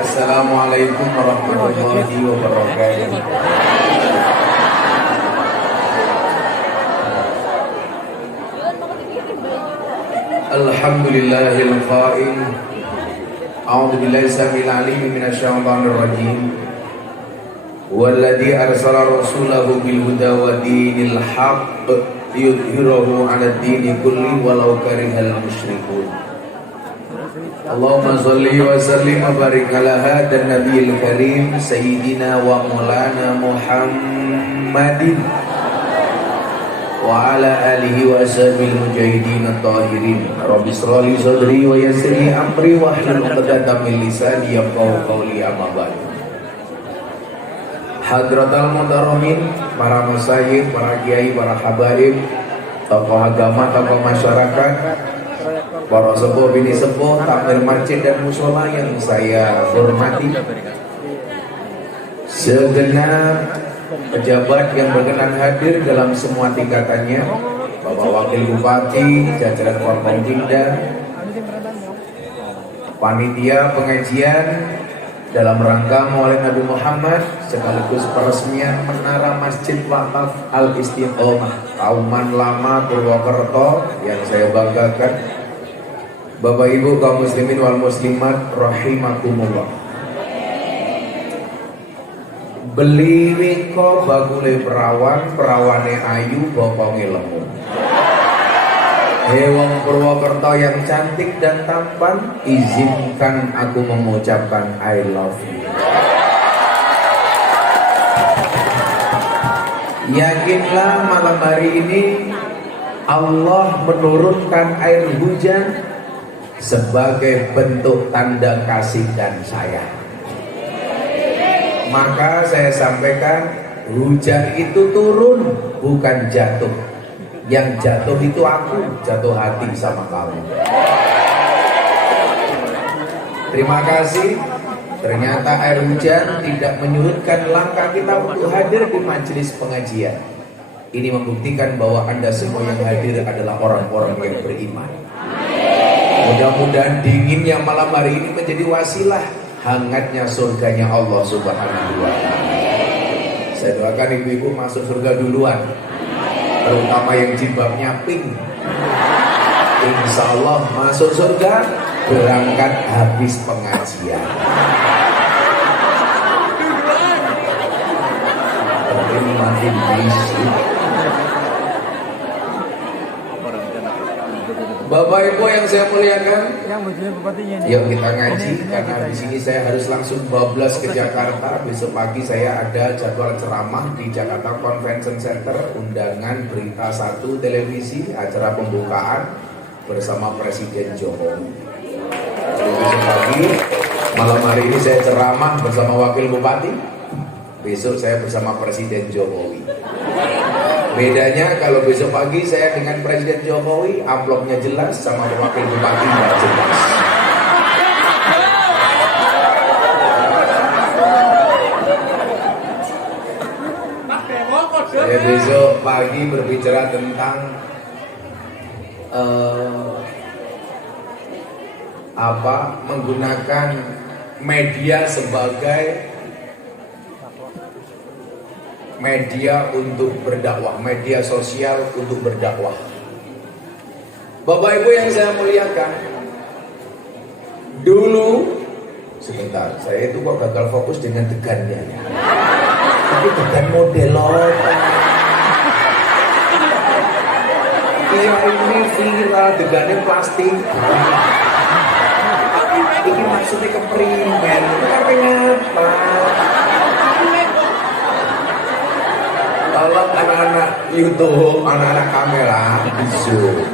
Assalamualaikum warahmatullahi wabarakatuh. Alhamdulillahil qa'il. A'udzu billahi samil alim minasyaitonir rajim. Walladzi arsala rasulahu bil huda wa dinil haqq liyudhhirahu 'alad dini kulli walau karihal musyrikun. Allahumma sholli wa sallim wa barik ala hadan nabiyil karim sayyidina wa maulana Muhammadin wa ala alihi wa ashabil mujahidin at-tahirin. Rabbi shrah li sadri wa yassir li amri wa hlul 'uqdatam min lisani yafqahu qawli, amma ba'd. Hadratal mukarramin, para masyayikh, para kiai, para habaib, tokoh agama, tokoh masyarakat, para sepuh bini sepuh, takmir masjid dan mushola yang saya hormati, segenap pejabat yang berkenan hadir dalam semua tingkatannya, Bapak Wakil Bupati, jajaran Forkompimda, panitia pengajian dalam rangka Maulid Nabi Muhammad sekaligus peresmian Menara Masjid Wakaf Al-Istiqomah Kauman Lama Purwokerto yang saya banggakan, Bapak Ibu kaum muslimin wal muslimat rahimakumullah. Beli wiko bakule perawan, perawane ayu, bokonge lemu. Hewang Purwokerto yang cantik dan tampan, izinkan aku mengucapkan I love you. Yakinlah malam hari ini Allah menurunkan air hujan sebagai bentuk tanda kasih dan sayang. Maka saya sampaikan, hujan itu turun, bukan jatuh. Yang jatuh itu aku, jatuh hati sama kamu. Terima kasih. Ternyata air hujan tidak menyurutkan langkah kita untuk hadir di majelis pengajian. Ini membuktikan bahwa Anda semua yang hadir adalah orang-orang yang beriman. Mudah-mudahan dinginnya malam hari ini menjadi wasilah hangatnya surganya Allah Subhanahu wa ta'ala. Saya doakan ibu-ibu masuk surga duluan, terutama yang jilbabnya pink. Insya Allah masuk surga berangkat habis pengajian. Tapi makin bisik. Bapak Ibu yang saya muliakan, yuk kita ngaji karena di sini saya harus langsung bablas ke Jakarta. Besok pagi saya ada jadwal ceramah di Jakarta Convention Center, undangan Berita 1 televisi, acara pembukaan bersama Presiden Jokowi. Jadi besok pagi, malam hari ini saya ceramah bersama Wakil Bupati, besok saya bersama Presiden Jokowi. Bedanya kalau besok pagi saya dengan Presiden Jokowi, amplopnya jelas, sama Wakil Bupati tidak jelas. Saya besok pagi berbicara tentang menggunakan media sebagai media untuk berdakwah, media sosial untuk berdakwah. Bapak Ibu yang saya muliakan, dulu sebentar, saya itu kok gagal fokus dengan degannya. Tapi degan model ini viral, degannya plastik. Ini maksudnya keperingan, tapi ngapa? Kalau anak-anak YouTube, anak-anak kamera, bisu.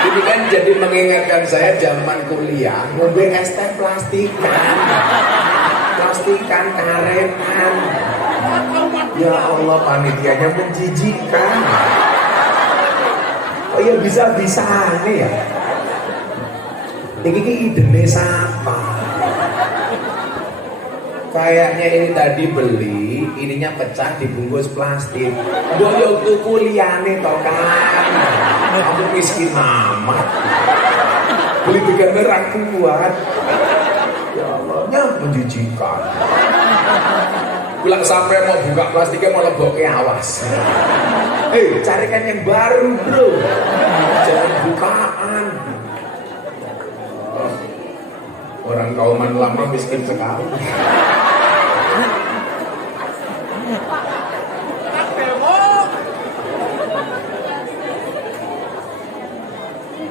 Ini kan jadi mengingatkan saya zaman kuliah, ngombe es teh plastikan, karetan. Ya Allah, panitianya menjijikkan. Oh ya bisa-bisa nih ya. Ini ide siapa? Kayaknya ini tadi beli, ininya pecah dibungkus plastik. Boyo tuh kuliahnya toh kan. Aku miskin amat. Beli tiga merah kuat. Ya Allahnya menjijikan. Pulang sampai mau buka plastiknya mau leboknya awas. Carikan yang baru bro. Jangan bukaan. Orang kauman lama miskin sekali.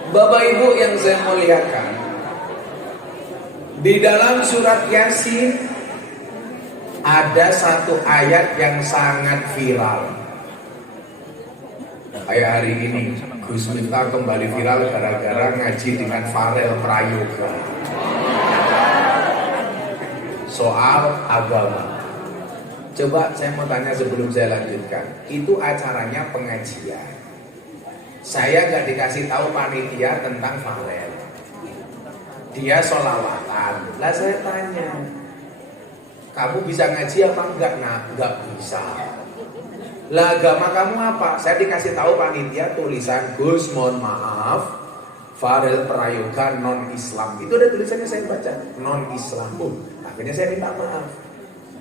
Bapak Ibu yang saya muliakan, di dalam surat Yasin ada satu ayat yang sangat viral. Kayak hari ini Gus Miftah kembali viral gara-gara ngaji dengan Farel Prayoga soal agama. Coba saya mau tanya sebelum saya lanjutkan, itu acaranya pengajian. Saya nggak dikasih tahu panitia tentang Farel. Dia sholawatan. Lah saya tanya, kamu bisa ngaji apa enggak? Nah, enggak bisa. Lah agama kamu apa? Saya dikasih tahu panitia tulisan Gus mohon maaf, Farel Prayoga non Islam. Itu ada tulisannya, saya baca non Islam. Akhirnya saya minta maaf.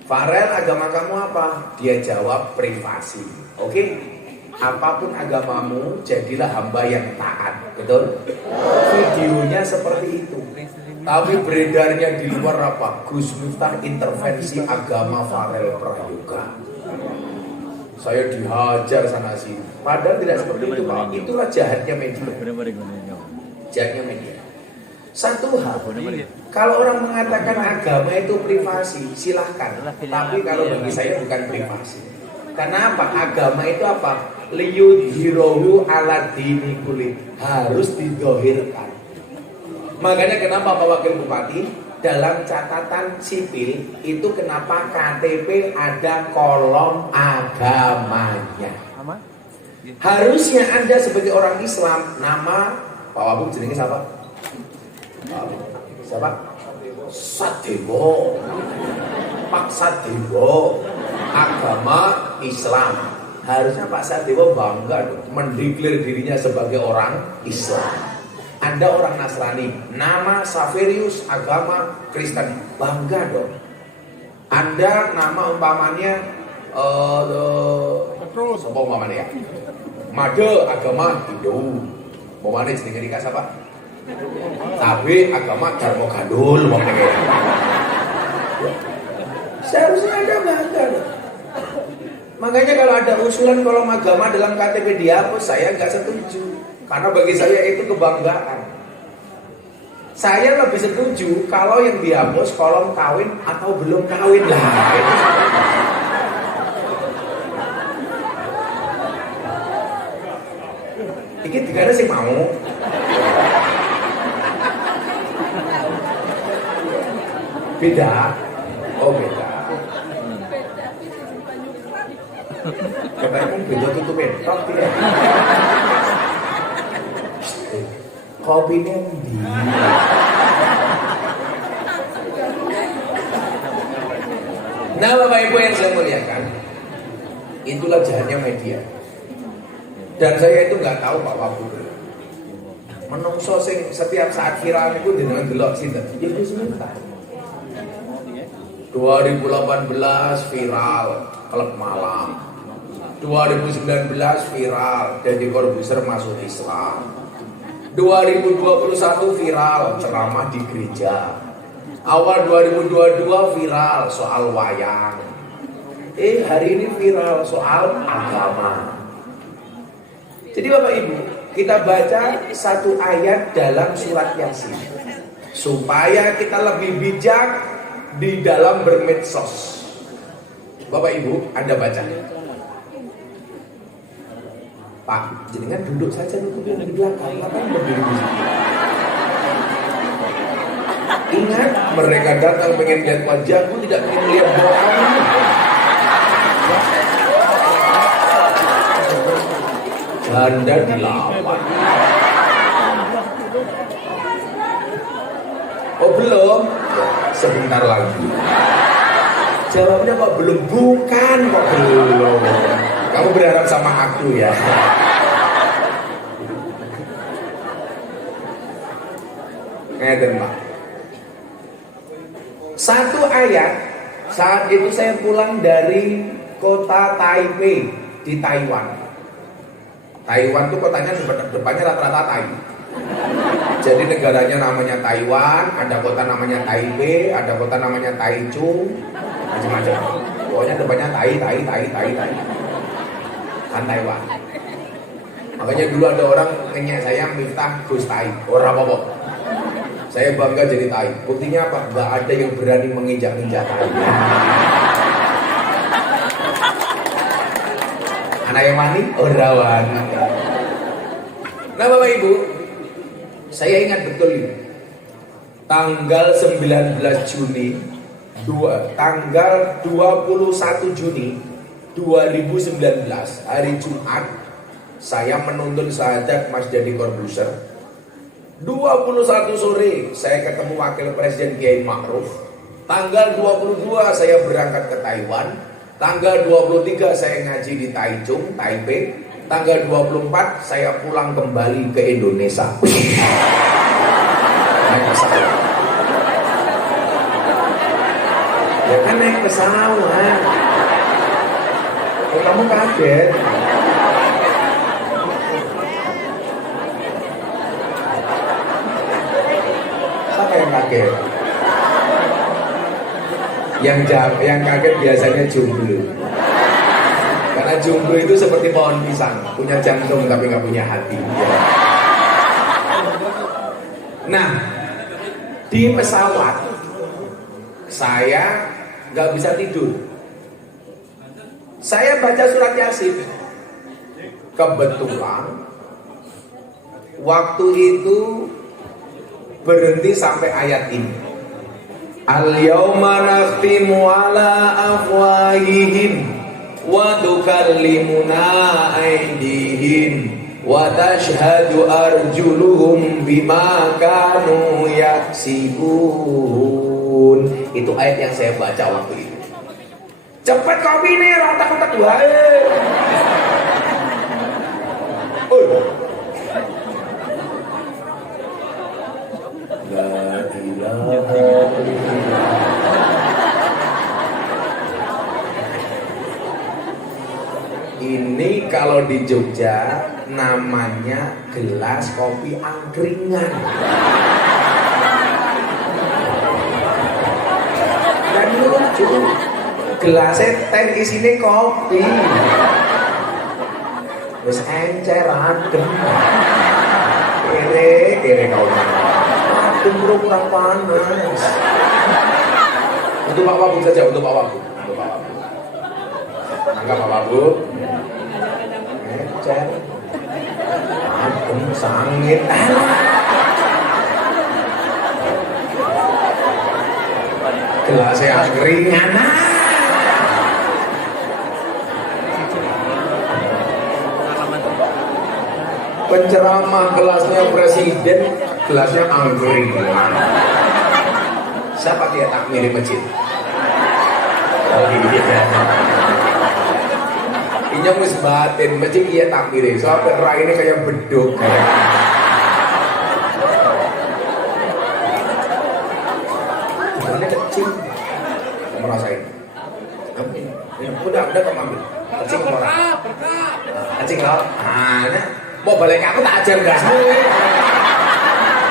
Farel agama kamu apa? Dia jawab privasi. Oke? Apapun agamamu, jadilah hamba yang taat. Betul? Videonya seperti itu. Tapi beredarnya di luar apa? Gus Miftah intervensi agama Farel Prayoga. Saya dihajar sana sini. Padahal tidak seperti itu, Pak. Itulah jahatnya media. Jahatnya media. Satu hal, kalau orang mengatakan agama itu privasi, silahkan. Tapi kalau bagi saya bukan privasi. Kenapa? Agama itu apa? Liyudhirohu ala dini kulit, harus didohirkan. Makanya kenapa Pak Wakil Bupati dalam catatan sipil itu kenapa KTP ada kolom agamanya? Harusnya Anda sebagai orang Islam, nama Pak Wabung jenenge siapa? Siapa? Sadewo. Pak Sadewo, agama Islam. Harusnya Pak Sadewo bangga mendeklar dirinya sebagai orang Islam. Anda orang Nasrani, nama Saverius, agama Kristen, bangga dong. Anda nama umpamanya siapa umpamanya ya? Made, agama Hindu. Umpamanya jenenge nikah siapa? Tapi agama Dharma Gandul umpamanya. Seharusnya Anda bangga dong. Makanya kalau ada usulan kolom agama dalam KTP dihapus, saya nggak setuju. Karena bagi saya itu kebanggaan. Saya lebih setuju kalau yang dihapus kolom kawin atau belum kawin lah. Iki digana sih mau. Beda. Oh beda. Kebanyakan beda tutupin tok ya. Kopi nendi. Nah Bapak Ibu yang saya muliakan, itulah jahatnya media. Dan saya itu nggak tahu Pak Wabung. Menungso sing setiap saat viral niku jenengan delok sinten? Ya Gus Miftah. 2018 viral klub malam. 2019 viral jadi Corbuzier masuk Islam. 2021 viral ceramah di gereja. Awal 2022 viral soal wayang. Hari ini viral soal agama. Jadi Bapak Ibu, kita baca satu ayat dalam surat Yasin supaya kita lebih bijak di dalam bermedsos. Bapak Ibu, Anda baca. Pak, jenengan duduk saja dulu di belakang, ngapain berdiri di sini? Ingat, mereka datang pengen lihat wajahku, tidak pengen lihat doamu. Anda dilawan. Oh belum? Sebentar lagi. Jawabnya kok belum? Bukan kok belum. Kamu berharap sama aku ya. Ngeten Pak. Satu ayat, saat itu saya pulang dari kota Taipei di Taiwan. Taiwan tuh kotanya depannya rata-rata Tai. Jadi negaranya namanya Taiwan, ada kota namanya Taipei, ada kota namanya Taichung, macam-macam. Pokoknya depannya Tai. Kan Taiwan. Makanya dulu ada orang nanya saya Miftah Gus Tai. Ora apa-apa. Saya bangga jadi Tai. Buktinya apa? Gak ada yang berani menginjak-injak Tai. Anak yang mani? Ora wani. Nah Bapak Ibu, saya ingat betul ini. Tanggal 19 Juni, tanggal 21 Juni 2019, hari Jumat, saya menuntun syahadat Mas Deddy Corbuzier. 21 sore saya ketemu Wakil Presiden Kiai Ma'ruf. Tanggal 22 saya berangkat ke Taiwan. Tanggal 23 saya ngaji di Taichung, Taipei. Tanggal 24 saya pulang kembali ke Indonesia. Naik pesawat. Ya kan naik pesawat. Kamu kaget. Siapa yang kaget? Yang kaget biasanya jomblo. Karena jomblo itu seperti pohon pisang, punya jantung tapi nggak punya hati. Nah, di pesawat saya nggak bisa tidur. Saya baca surat Yasin. Kebetulan waktu itu berhenti sampai ayat ini. Al-yawma nakhtimu ala afwahihim wa tukallimuna aydihim wa tashhadu arjuluhum bima kanu yaksibun. Itu ayat yang saya baca waktu itu. Cepet kopi nih, rontak-rontak wae. La ilaha illallah. Ini kalau di Jogja namanya gelas kopi angkringan. Dan lucu, gelasnya teh isinya kopi. Terus encer adem. Kere kau adem bro, kurang panas. Untuk Pak Wabu saja, untuk Pak Wabu. Enggak Pak Wabu. Encer. Adem sangit. Gelasnya angkringan. Penceramah kelasnya presiden, gelasnya angkringan. Siapa dia tak mirip masjid? Oh iya. Ini wis batin masjid dia tak mirip. Soalnya rai ini kayak beduk. Ada kamu ambil. Kecing orang. Kecing kau. Nah, mau balik aku tak ajar gas.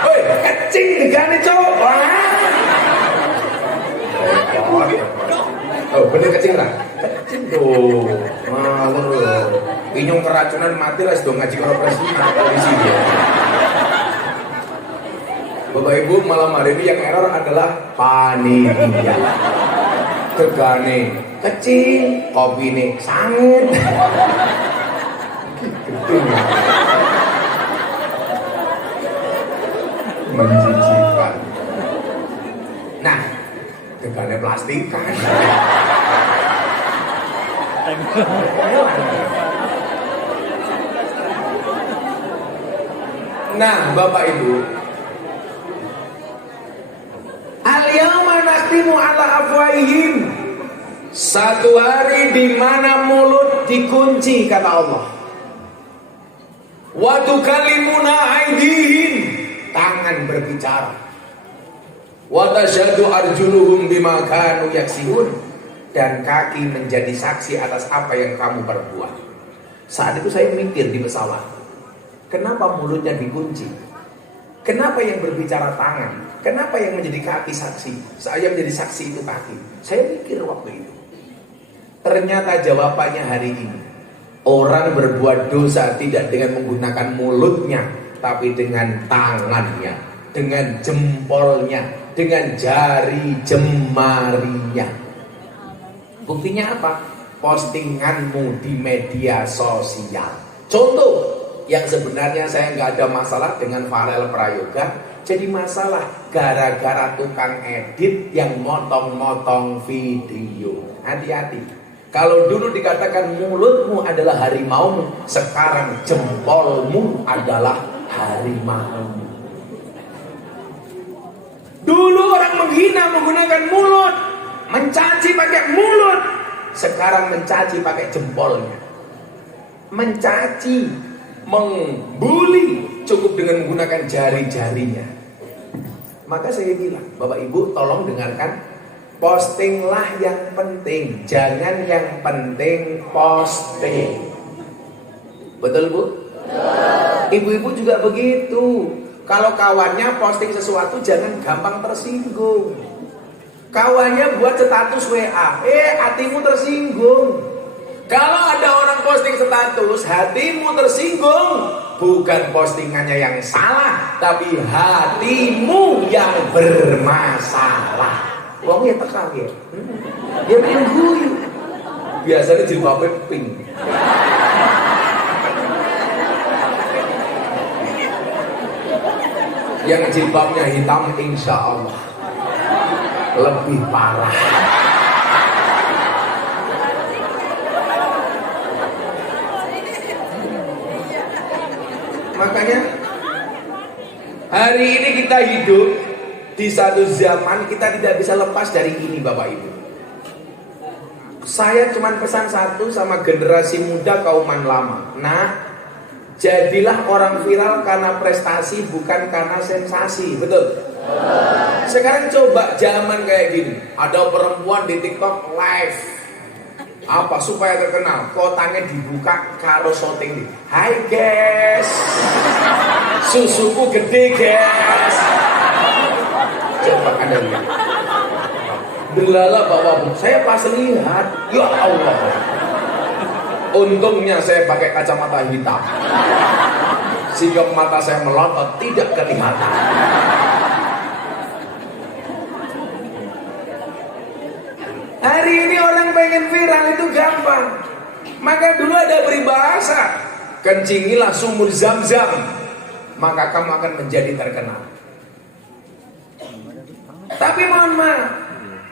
Woi, kecing digane coba. Oh, bener kecing lah. Kecing tuh. Ngawur. Inyong keracunan mati lah sudah ngaji karo presiden polisi dia. Bapak Ibu, malam hari ini yang error adalah panitia. Tegane kecing, kopi ini sangit. Menjijikan. Nah, tegane plastik kan. Nah, Bapak Ibu, al-yawma nakhtimu ala afwahihim. Satu hari di mana mulut dikunci kata Allah. Wa tukallimuna aydihim, tangan berbicara. Wa tashhadu arjuluhum bima kanu yaksibun, dan kaki menjadi saksi atas apa yang kamu perbuat. Saat itu saya mikir di pesawat, kenapa mulutnya dikunci? Kenapa yang berbicara tangan? Kenapa yang menjadi kaki saksi? Saya menjadi saksi itu kaki. Saya mikir waktu itu. Ternyata jawabannya hari ini, orang berbuat dosa tidak dengan menggunakan mulutnya, tapi dengan tangannya, dengan jempolnya, dengan jari jemarinya. Buktinya apa? Postinganmu di media sosial. Contoh yang sebenarnya saya nggak ada masalah dengan Farel Prayoga, jadi masalah gara-gara tukang edit yang motong-motong video. Hati-hati. Kalau dulu dikatakan mulutmu adalah harimaumu, sekarang jempolmu adalah harimaumu. Dulu orang menghina menggunakan mulut, mencaci pakai mulut, sekarang mencaci pakai jempolnya. Mencaci, membuli cukup dengan menggunakan jari-jarinya. Maka saya bilang, Bapak Ibu tolong dengarkan, postinglah yang penting, jangan yang penting posting. Betul Bu? Ibu-ibu juga begitu. Kalau kawannya posting sesuatu jangan gampang tersinggung. Kawannya buat status WA, hatimu tersinggung. Kalau ada orang posting status, hatimu tersinggung, bukan postingannya yang salah, tapi hatimu yang bermasalah. Wong ya tekal ya. Dia pengen guyu. Biasanya jilbabnya pink. Yang jilbabnya hitam insya Allah lebih parah. Makanya hari ini kita hidup di satu zaman kita tidak bisa lepas dari ini Bapak Ibu. Saya cuma pesan satu sama generasi muda kauman lama. Nah, jadilah orang viral karena prestasi bukan karena sensasi. Betul? Sekarang coba zaman kayak gini, ada perempuan di TikTok live. Apa supaya terkenal? Kotanya dibuka karo shooting nih. Hai guys, susuku gede guys. Coba Anda lihat. Delala bawa saya pas lihat, ya Allah. Untungnya saya pakai kacamata hitam, sehingga mata saya melotot tidak kelihatan. Hari ini orang pengen viral itu gampang. Maka dulu ada peribahasa, kencingilah sumur Zam-Zam, maka kamu akan menjadi terkenal. Tapi mohon maaf,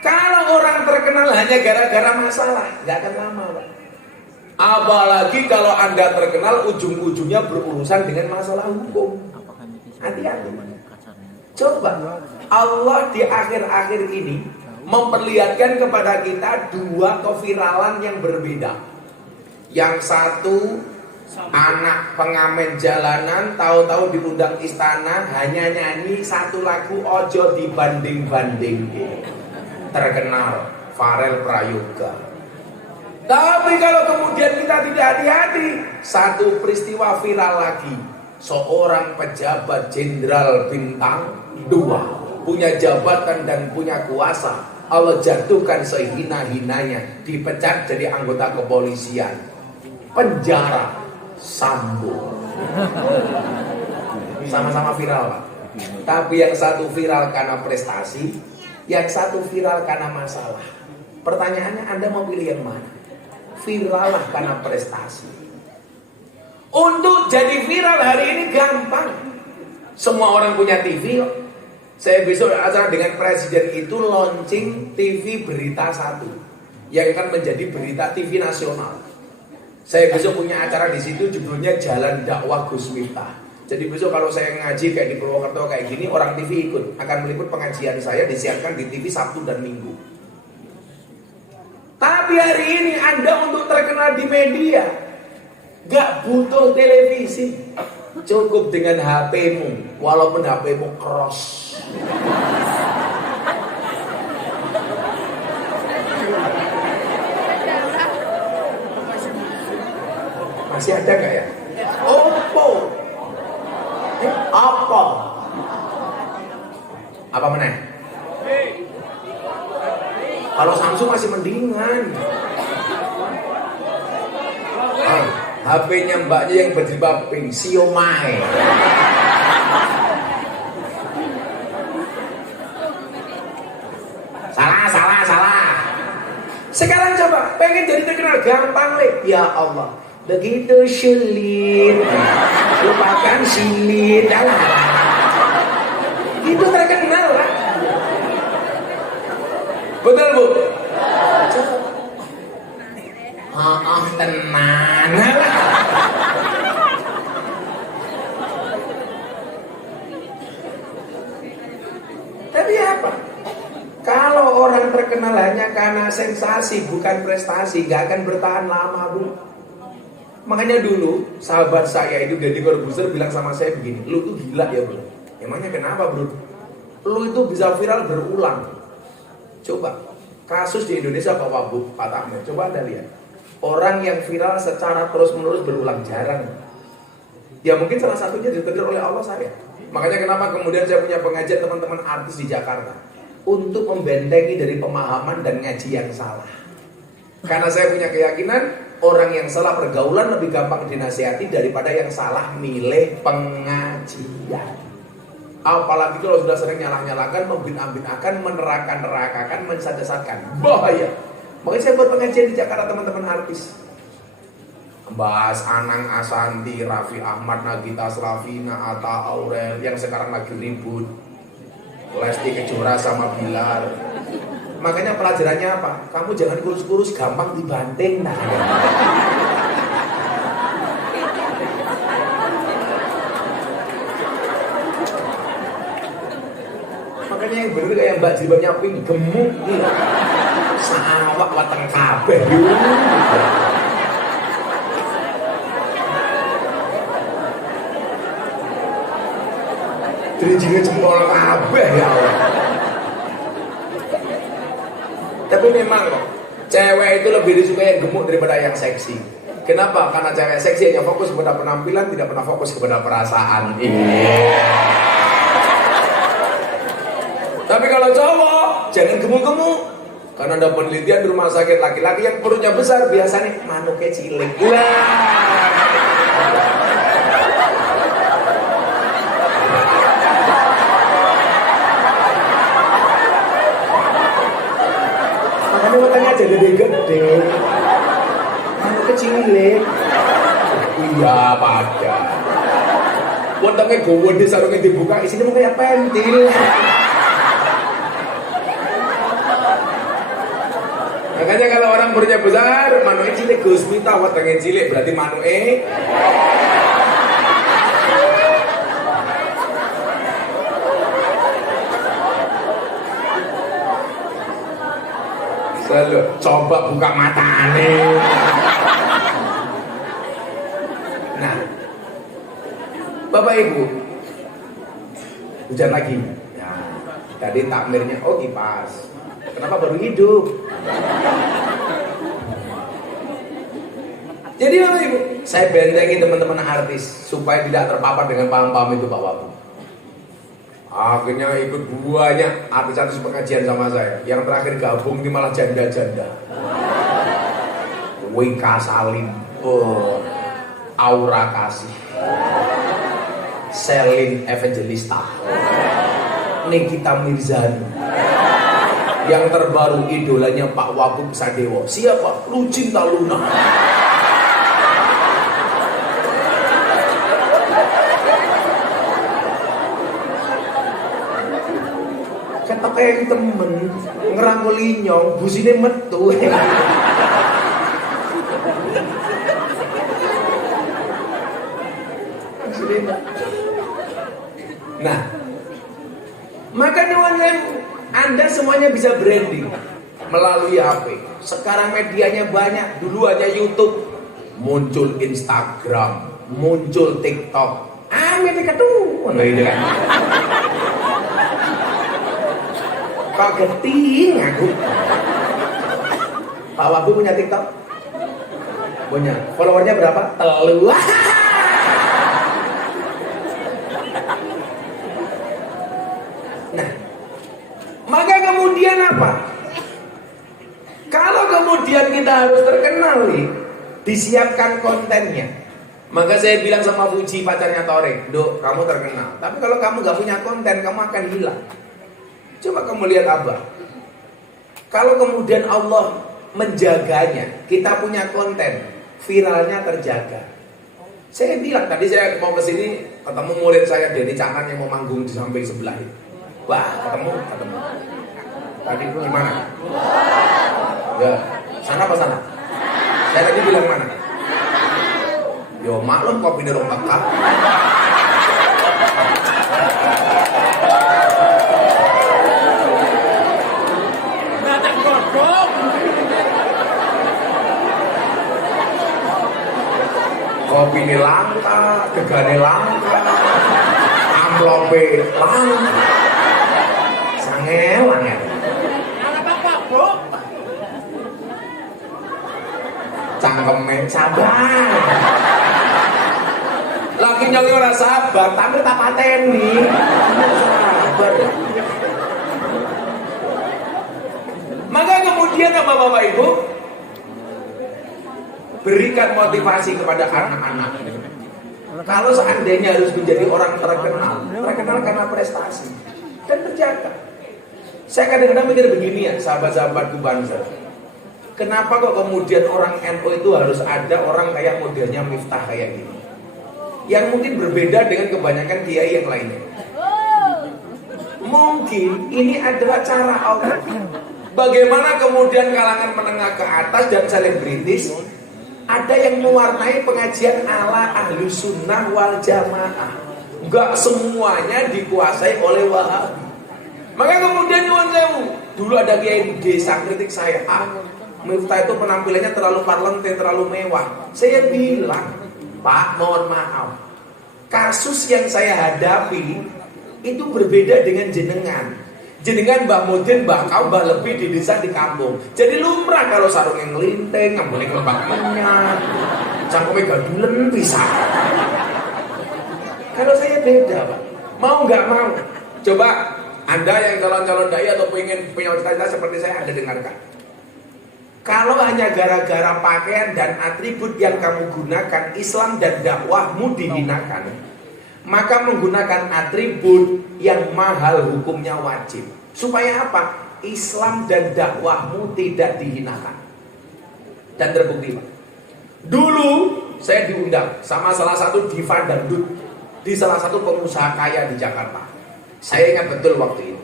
kalau orang terkenal hanya gara-gara masalah, nggak akan lama, Pak. Apalagi kalau Anda terkenal ujung-ujungnya berurusan dengan masalah hukum. Hati-hati. Coba Allah di akhir-akhir ini memperlihatkan kepada kita dua keviralan yang berbeda. Yang satu anak pengamen jalanan tahu-tahu diundang istana hanya nyanyi satu lagu ojo dibanding-banding. Terkenal Farel Prayoga. Tapi kalau kemudian kita tidak hati-hati, satu peristiwa viral lagi, seorang pejabat jenderal bintang 2 punya jabatan dan punya kuasa, Allah jatuhkan sehina-hinanya, dipecat jadi anggota kepolisian, penjara, Sambo. Sama-sama viral, Pak. Tapi yang satu viral karena prestasi, yang satu viral karena masalah. Pertanyaannya, Anda mau pilih yang mana? Viral lah karena prestasi. Untuk jadi viral hari ini gampang. Semua orang punya TV kok. Saya besok acara dengan presiden itu launching TV Berita 1 yang akan menjadi berita TV nasional. Saya besok punya acara di situ, judulnya Jalan Dakwah Gus Miftah. Jadi besok kalau saya ngaji kayak di Purwokerto kayak gini, orang TV ikut, akan meliput pengajian saya, disiarkan di TV Sabtu dan Minggu. Tapi hari ini Anda untuk terkenal di media gak butuh televisi, cukup dengan HP-mu, walaupun HP-mu cross. Masih ada gak ya? Oppo. Apa meneh? Kalau Samsung masih mendingan. HP-nya mbaknya yang berjilbab pink, Xiaomi. Salah. Sekarang coba, pengen jadi terkenal gampang, Le. Ya Allah, begitu sulit. Lupakan sulit. Itu terkenal lah. Betul, Bu? Tenang. Tapi apa? Kalau orang terkenal hanya karena sensasi, bukan prestasi, gak akan bertahan lama, Bu. Makanya dulu sahabat saya itu Deddy Corbuzier bilang sama saya begini, lu tuh gila ya, Bro. Emangnya kenapa, Bro? Lu itu bisa viral berulang. Coba kasus di Indonesia Pak Tamir, coba Anda lihat. Orang yang viral secara terus-menerus berulang jarang. Ya mungkin salah satunya ditegur oleh Allah saya. Makanya kenapa kemudian saya punya pengajian teman-teman artis di Jakarta untuk membentengi dari pemahaman dan ngaji yang salah. Karena saya punya keyakinan orang yang salah pergaulan lebih gampang dinasihati daripada yang salah milih pengajian. Apalagi kalau sudah sering nyalah-nyalahkan, membid'ah-bid'ahkan, meneraka-nerakakan, mensesatkan. Bahaya. Makanya saya buat pengajian di Jakarta teman-teman artis. Bahas Anang Asanti, Raffi Ahmad, Nagita Slavina, Atta Aurel yang sekarang lagi ribut. Lesti Kejora sama Bilar. Makanya pelajarannya apa? Kamu jangan kurus-kurus, gampang dibanting. Nah. Makanya yang bener kayak Mbak jilbabnya pink, gemuk nih. Sawak wateng kabeh. Drijine jempol kabeh ya Allah. Tapi memang kok cewek itu lebih disukai yang gemuk daripada yang seksi. Kenapa? Karena cewek seksi hanya fokus kepada penampilan, tidak pernah fokus kepada perasaan. Tapi kalau cowok jangan gemuk-gemuk. Karena ada penelitian di rumah sakit, laki-laki yang perutnya besar biasanya manuknya cilik. Makanya matanya aja gede-gede, manuknya cilik. Iya pada. Wontennya gede, sarungnya dibuka, isinya mau kayak pentil. Makanya kalau orang perutnya besar, manuke cilik, Gus Miftah wetenge cilik, berarti manuke selalu coba buka matane. Nah, Bapak Ibu, hujan lagi. Nah, tadi takmirnya kipas. Kenapa baru hidup? Jadi Bapak Ibu, saya bentengi teman-teman artis supaya tidak terpapar dengan paham-paham itu Pak Wabu. Akhirnya ikut banyak artis-artis pengajian sama saya. Yang terakhir gabung ini malah janda-janda. Wika Salim, Aura Kasih, Selin Evangelista, Nikita Mirzani. Yang terbaru idolanya Pak Wagub Sadewo. Siapa? Lucinta Luna. Ketek temen ngerangkuli nyong, busine metu. Nah, maka Anda semuanya bisa branding melalui HP. Sekarang medianya banyak. Dulu aja YouTube, muncul Instagram, muncul TikTok. Mereka tuh, nah ini kan. Kageting aku. Pak Wabu punya TikTok? Punya. Followernya berapa? Telu. Nah, maka kemudian apa? Kalau kemudian kita harus terkenal nih, disiapkan kontennya. Maka saya bilang sama Fuji pacarnya Torek, Dok, kamu terkenal. Tapi kalau kamu gak punya konten, kamu akan hilang. Coba kamu lihat Abah. Kalau kemudian Allah menjaganya, kita punya konten, viralnya terjaga. Saya bilang tadi saya mau kesini ketemu murid saya Denny Caknan yang mau manggung di samping sebelah ini. Wah, ketemu. Tadi gimana? Ya, sana apa sana? Saya tadi bilang mana? Yo maklum kopi nerong tekak. Kopi ini langka, degane langka, amplope langka, sangewan ya. Cangkeme sabar. Lagi nyong ora sabar, tapi tak pateni. Sabar. Maka kemudian apa Bapak Ibu? Berikan motivasi kepada anak-anak. Kalau seandainya harus menjadi orang terkenal karena prestasi dan terjaga. Saya kadang-kadang mikir begini ya, sahabat-sahabatku bangsa. Kenapa kok kemudian orang NU itu harus ada orang kayak modelnya Miftah kayak gini? Yang mungkin berbeda dengan kebanyakan kiai yang lainnya. Mungkin ini adalah cara Allah. Bagaimana kemudian kalangan menengah ke atas dan selebritis ada yang mewarnai pengajian ala ahlu sunnah wal jamaah. Enggak semuanya dikuasai oleh Wahabi. Maka kemudian nyuwun sewu, dulu ada kiai desa kritik saya, Miftah itu penampilannya terlalu parlente, terlalu mewah. Saya bilang, Pak, mohon maaf, kasus yang saya hadapi itu berbeda dengan jenengan. Jenengan Mbah Mudin, Mbah Kau, Mbah Lebih di desa di kampung. Jadi lumrah kalau sarung yang ngelinteng, ngambulin kelebak menyat, cangkeme gadulen bisa. Kalau saya beda, Pak. Mau nggak mau? Coba Anda yang calon-calon dai atau pengen punya cita-cita seperti saya, Anda dengarkan. Kalau hanya gara-gara pakaian dan atribut yang kamu gunakan, Islam dan dakwahmu dihinakan, maka menggunakan atribut yang mahal hukumnya wajib. Supaya apa? Islam dan dakwahmu tidak dihinakan. Dan terbukti, Pak. Dulu saya diundang sama salah satu diva dangdut di salah satu pengusaha kaya di Jakarta. Saya ingat betul waktu itu.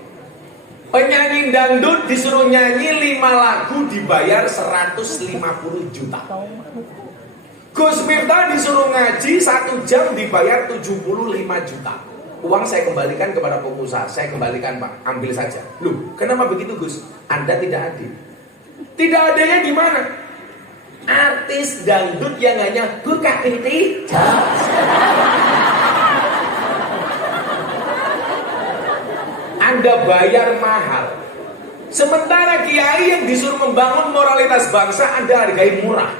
Penyanyi dangdut disuruh nyanyi 5 lagu dibayar 150 juta. Gus Miftah disuruh ngaji 1 jam dibayar 75 juta. Uang saya kembalikan kepada pengusaha. Saya kembalikan, Pak, ambil saja. Loh, kenapa begitu, Gus? Anda tidak adil. Tidak adilnya di mana? Artis dangdut yang hanya buka titik. Anda bayar mahal. Sementara kiai yang disuruh membangun moralitas bangsa Anda hargai murah.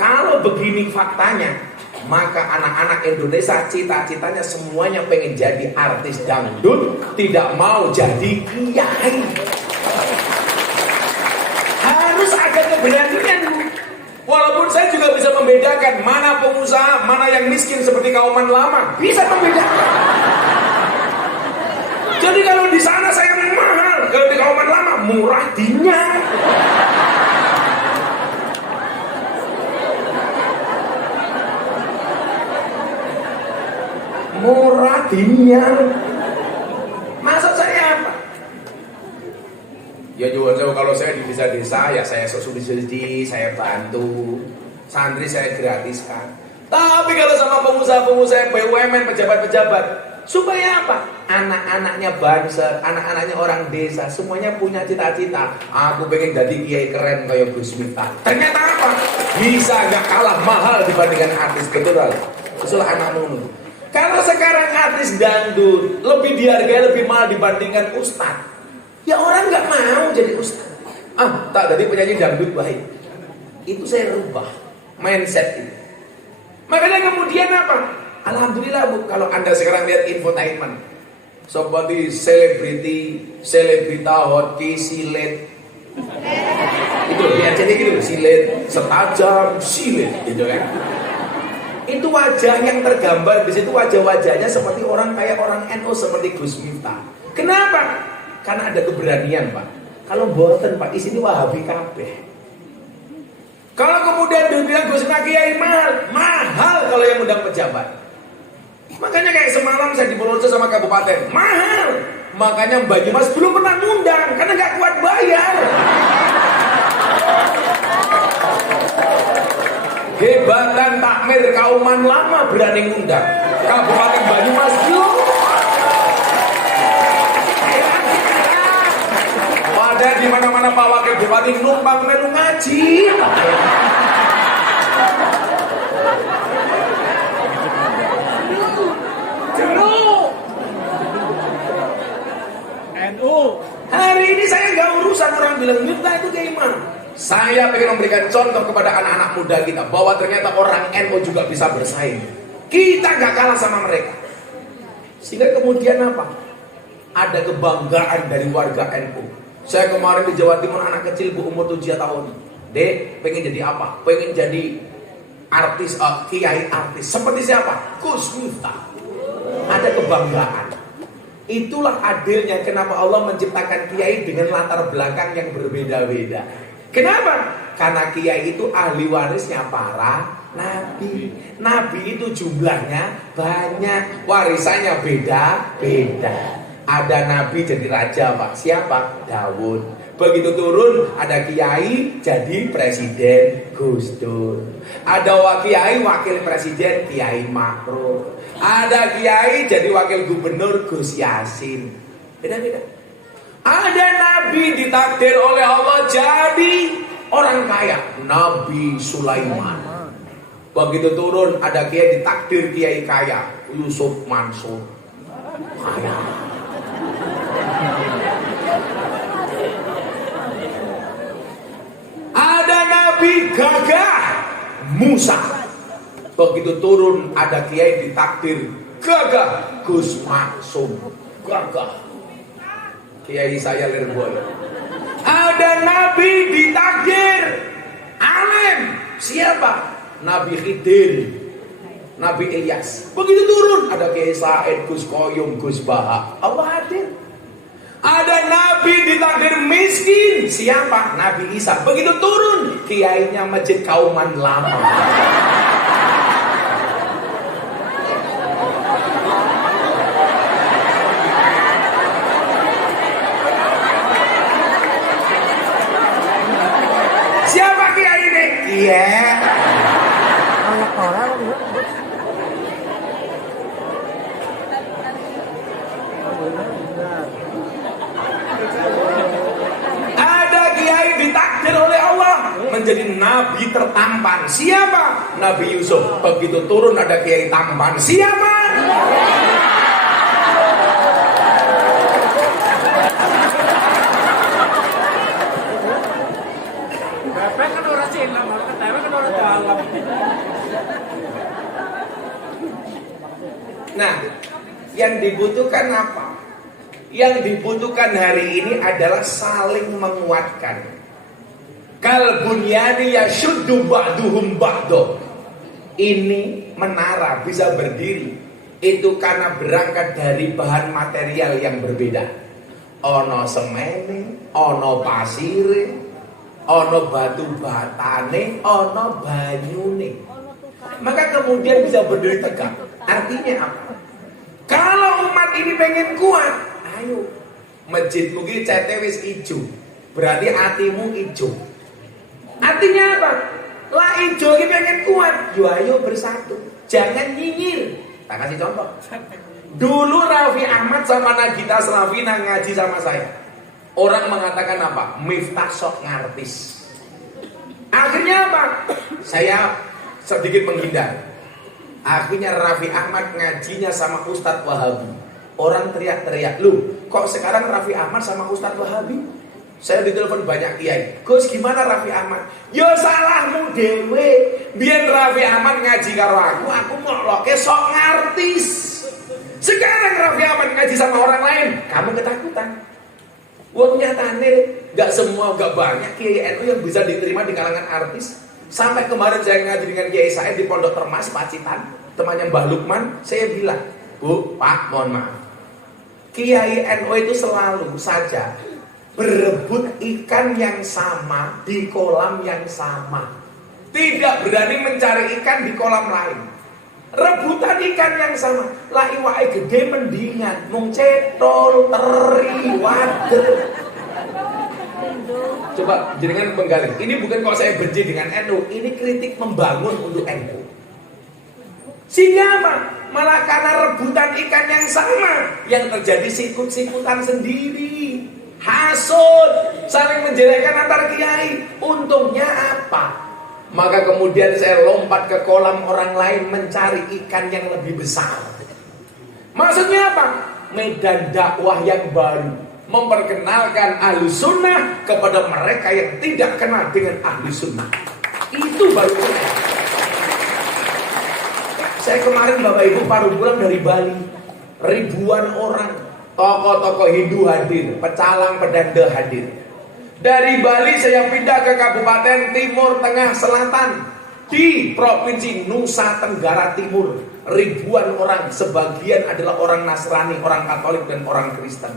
Kalau begini faktanya, maka anak-anak Indonesia cita-citanya semuanya pengen jadi artis dangdut, tidak mau jadi kiai. Harus ada keberanian. Walaupun saya juga bisa membedakan mana pengusaha, mana yang miskin seperti Kauman Lama, bisa membedakan. Jadi kalau di sana saya mahal, kalau di Kauman Lama murah dinyang. Murah dinyang. Maksud saya apa? Ya juga kalau saya di desa-desa ya saya sosudi, saya bantu. Santri saya gratiskan. Tapi kalau sama pengusaha-pengusaha BUMN, pejabat-pejabat, supaya apa? Anak-anaknya bangsa, anak-anaknya orang desa, semuanya punya cita-cita. Aku pengen jadi kiai keren kayak Gus Miftah. Ternyata apa? Bisa gak kalah mahal dibandingkan artis, betul kan? Sesuai anak nunu. Kalau sekarang artis dangdut lebih dihargai, lebih mahal dibandingkan ustadz, ya orang nggak mau jadi ustadz. Tak jadi penyanyi dangdut baik. Itu saya rubah mindset itu. Makanya kemudian apa? Alhamdulillah Bu, kalau Anda sekarang lihat infotainment seperti selebrita hoki, silet. Itu biasanya gitu, silet, setajam, silet gitu kan. Itu wajah yang tergambar di situ, wajah-wajahnya seperti orang kayak orang NU seperti Gus Miftah. Kenapa? Karena ada keberanian, Pak. Kalau boten, Pak, di sini Wahabi kabeh. Kalau kemudian dibilang Gus Miftah kiai mahal kalau yang undang pejabat. Makanya kayak semalam saya di Purworejo sama kabupaten, mahal. Makanya Mbak Dimas belum pernah ngundang karena nggak kuat bayar. Hebatan takmir Kauman Lama berani ngundang. Kabupaten Banyumas belum. Padahal di mana-mana Pak Wakil Bupati numpang melu ngaji. NU. Hari ini saya nggak urusan orang bilang Miftah itu kayak gimana. Saya ingin memberikan contoh kepada anak-anak muda kita bahwa ternyata orang NU juga bisa bersaing. Kita nggak kalah sama mereka. Sehingga kemudian apa? Ada kebanggaan dari warga NU. Saya kemarin di Jawa Timur, anak kecil Bu umur 7 tahun. Dek, pengen jadi apa? Pengen jadi artis, kiai artis. Seperti siapa? Gus Miftah. Ada kebanggaan. Itulah adilnya kenapa Allah menciptakan kiai dengan latar belakang yang berbeda-beda. Kenapa? Karena kiai itu ahli warisnya para nabi. Nabi itu jumlahnya banyak, warisannya beda-beda. Ada nabi jadi raja, Pak. Siapa? Daud. Begitu turun ada kiai jadi presiden, Gus Dur. Ada kiai wakil presiden, Kiai Makro. Ada kiai jadi wakil gubernur, Gus Yasin. Beda-beda. Ada nabi ditakdir oleh Allah jadi orang kaya, Nabi Sulaiman. Begitu turun ada kiai ditakdir kiai kaya, Yusuf Mansur. Kaya. Ada nabi gagah, Musa. Begitu turun ada kiai ditakdir gagah, Gus Maksum. Gagah. Kiai saya Lirboy. Ada nabi ditakdir alim. Siapa? Nabi Khidir, Nabi Ilyas. Begitu turun ada Kiai Said, Gus Koyum, Gus Baha. Allah hadir. Ada nabi ditakdir miskin. Siapa? Nabi Isa. Begitu turun kiainya Masjid Kauman Lama. Siapa kiai ini? Iya. Ada kiai ditakdir oleh Allah menjadi nabi tertampan. Siapa? Nabi Yusuf. Begitu turun ada kiai tampan. Siapa? Nah, yang dibutuhkan apa? Yang dibutuhkan hari ini adalah saling menguatkan. Kal bunyani yashuddu ba'duhum ba'do. Ini menara bisa berdiri itu karena berangkat dari bahan material yang berbeda. Ono semene, ono pasire, ono batu batane, ono banyune. Maka kemudian bisa berdiri tegak. Artinya apa? Kalau umat ini pengen kuat, ayo masjid mungkin cete wis ijo, berarti hatimu ijo. Artinya apa? Lah ijo ini pengen kuat, yo ayo bersatu, jangan nyinyir. Tak kasih contoh. Dulu Raffi Ahmad sama Nagita Slavina ngaji sama saya. Orang mengatakan apa? Miftah sok ngartis. Akhirnya apa? Saya sedikit menghindar. Akhirnya Raffi Ahmad ngajinya sama Ustadz Wahabi. Orang teriak-teriak, "Lu, kok sekarang Raffi Ahmad sama Ustadz Wahabi?" Saya ditelepon banyak kiai. "Gus, gimana Raffi Ahmad?" "Yo salahmu dewe. Biar Raffi Ahmad ngaji karo aku mau loke sok ngartis. Sekarang Raffi Ahmad ngaji sama orang lain, kamu ketakutan." Wong nyatane gak semua, gak banyak kiai NU yang bisa diterima di kalangan artis. Sampai kemarin saya ngaji dengan Kiai Said di Pondok Termas, Pacitan, temannya Mbah Lukman, saya bilang, "Bu, Pak, mohon maaf. Kiai NU itu selalu saja berebut ikan yang sama di kolam yang sama. Tidak berani mencari ikan di kolam lain. Rebutan ikan yang sama. Lah iwake gede mendingan, mung cetol, teri, wader." Coba jenengan menggali. Ini bukan kalau saya benci dengan NU, ini kritik membangun untuk NU. Sehingga apa? Malah karena rebutan ikan yang sama, yang terjadi sikut-sikutan sendiri, hasud, saling menjelekkan antar kiai. Untungnya apa? Maka kemudian saya lompat ke kolam orang lain mencari ikan yang lebih besar. Maksudnya apa? Medan dakwah yang baru, memperkenalkan ahli sunnah kepada mereka yang tidak kenal dengan ahli sunnah. Itu baru saya kemarin Bapak Ibu baru pulang dari Bali. Ribuan orang, tokoh-tokoh Hindu hadir, pecalang pedanda hadir. Dari Bali saya pindah ke Kabupaten Timur Tengah Selatan di Provinsi Nusa Tenggara Timur. Ribuan orang, sebagian adalah orang Nasrani, orang Katolik dan orang Kristen.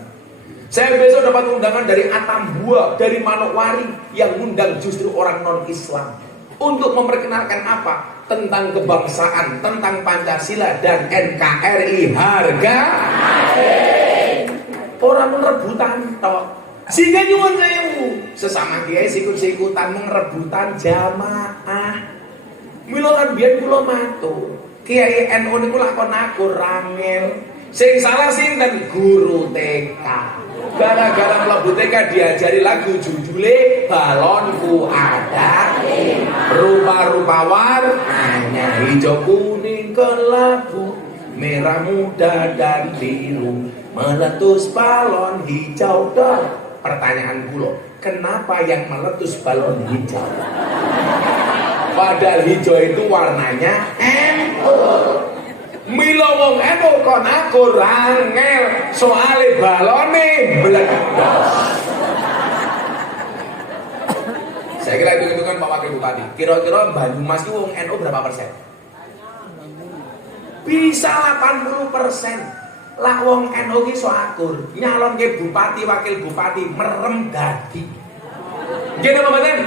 Saya besok dapat undangan dari Atambua, dari Manokwari, yang undang justru orang non-Islam untuk memperkenalkan apa? Tentang kebangsaan, tentang Pancasila dan NKRI harga orang rebutan toh. Sehingga nyuwun sewu, sesama kiai sikut-sikutan merebutan jamaah. Mila kan biyen kula matur, Kiai NU niku lakon aku rangel. Sing salah sinten? Guru TK. Gara-gara mlebu TK diajari lagu judule Balonku Ada Rupa-rupa warnanya hijau kuning kelabu, merah muda dan biru, meletus balon hijau dah. Pertanyaan kula, kenapa yang meletus balon hijau? Padahal hijau itu warnanya NU. Mila wong NU kon aku rangel soale balone meledos. Saya kira hitung-hitungan Pak Wakil Bupati. Kira-kira Banyumas itu wong NU berapa persen? Bisa 80%. Lah wong NU ki so akur. Nyalonke bupati, wakil bupati merem dadi. Nggih napa mboten?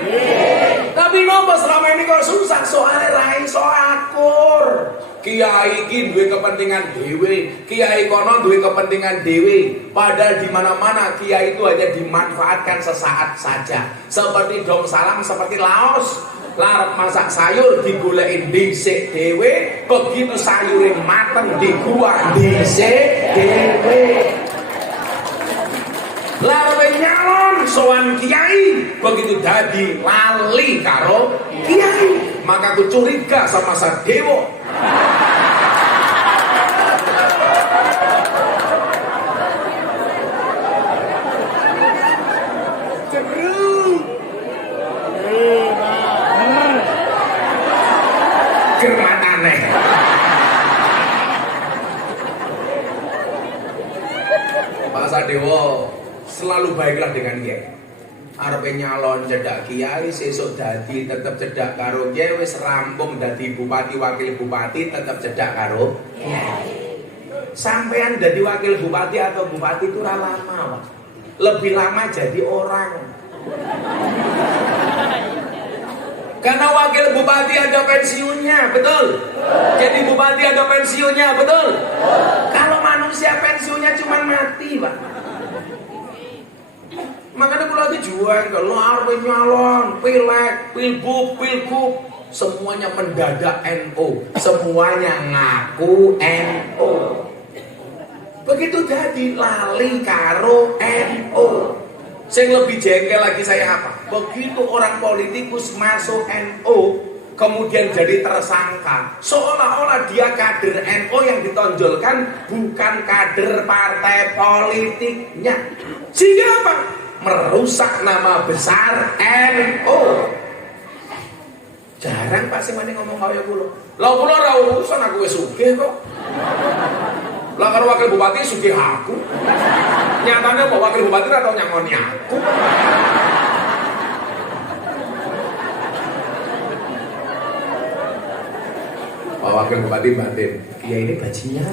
Tapi nopo selama ini kok susah soalnya ra iso akur. Kiai iki duwe kepentingan dhewe, kiai kono duwe kepentingan dhewe. Padahal di mana-mana kiai itu hanya dimanfaatkan sesaat saja. Seperti dong salam, seperti laos. Larap masak sayur digoleki dhisik dhewe, begitu sayure mateng dikuak dhisik dhewe. Larap nyalon sowan kiai, begitu dadi lali karo kiai. Maka aku curiga sama Sadewo. Pak Sadewo selalu baiklah dengan kiai. Arepe nyalon cedak kiai, sesuk dadi tetep cedak karo kiai, wis rampung dadi bupati wakil bupati tetep cedak karo kiai. Sampean jadi wakil bupati atau bupati itu lama, Pak. Lebih lama jadi orang. Karena wakil bupati ada pensiunnya, betul? Jadi bupati ada pensiunnya, betul? Kalau manusia pensiunnya cuma mati, Pak. Makanya kalau lagi juang, kalau arep nyalon, pilek, pilbuk, pilgub, semuanya mendadak NO, semuanya ngaku NO. Begitu jadi lali karo NO. Yang lebih jengkel lagi saya apa? Begitu orang politikus masuk NO, kemudian jadi tersangka, seolah-olah dia kader NO yang ditonjolkan, bukan kader partai politiknya. Sehingga apa? Merusak nama besar NO. Jarang Pak Simani ngomong kaya kula. Lah kula ora urusan, aku wis sugih kok. Lah karo wakil bupati sugih aku. Nyatanya Pak wakil bupati ora tau nyangoni aku. Pak wakil bupati batin, "Kiai ini bajingan."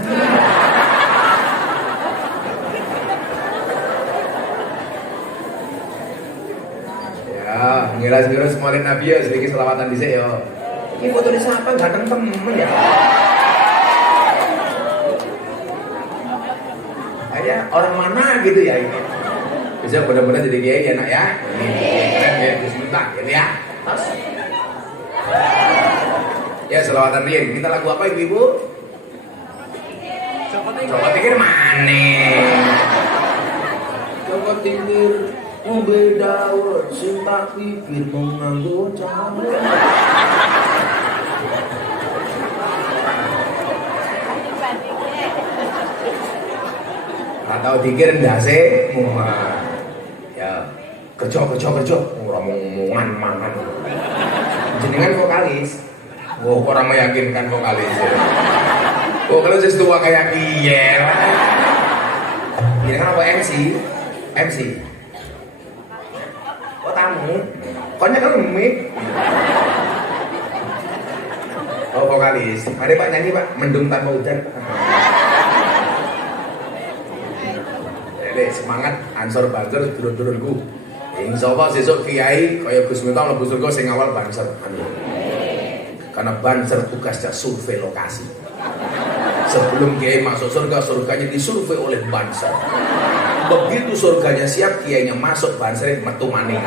Ngiras-ngiras kemarin Nabi ya, sedikit selawatan di saya. Ini foto di siapa? Ganteng temen ya. Kayak orang mana gitu ya ini. Bisa benar-benar jadi kiai enak ya. Ini bismillah gitu ya. Terus. Ya selawatan dia. Kita lagu apa ibu-ibu? Coba pikir mana? Coba pikir. Ngombe dawet sing tak pikir menganggo cara. Atau pikir ndase muat. Ya, kerja ora ngomongan mangan. Jenengan vokalis. Wah, orang meyakinkan vokalis. Vokalis wis tua kayak piye. Ini kan apa MC? MC. Tamu, pokoknya kan mic. Oh vokalis, mari Pak nyanyi Pak, mendung tanpa hujan. Jadi semangat, ansor banser, turun-turunku. Insya Allah sesuk kiai, kaya Gus Miftah mlebu surga sing awal banser. Karena banser tugasnya survei lokasi. Sebelum kiai masuk surga, surganya disurvei oleh banser. Begitu surganya siap, kiainya masuk, banser metu maning.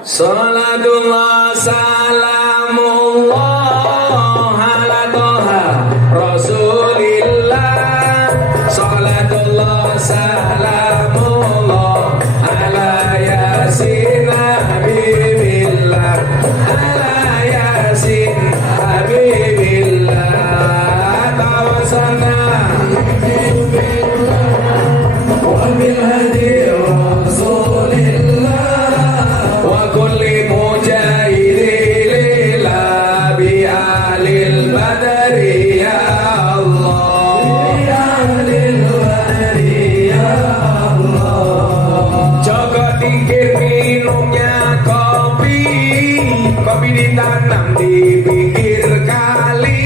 Salatullah salamullah ala toha rasulillah. Salatullah salamullah ala yasin habibillah. Ala yasin habibillah. Tawasana wabil hadi rasulillah wa kulli mujahidin lillah bi alil badri ya Allah. Bi alil badri ya Allah. Jaga tingkir minumnya kopi, kopi ditanam di pinggir kali.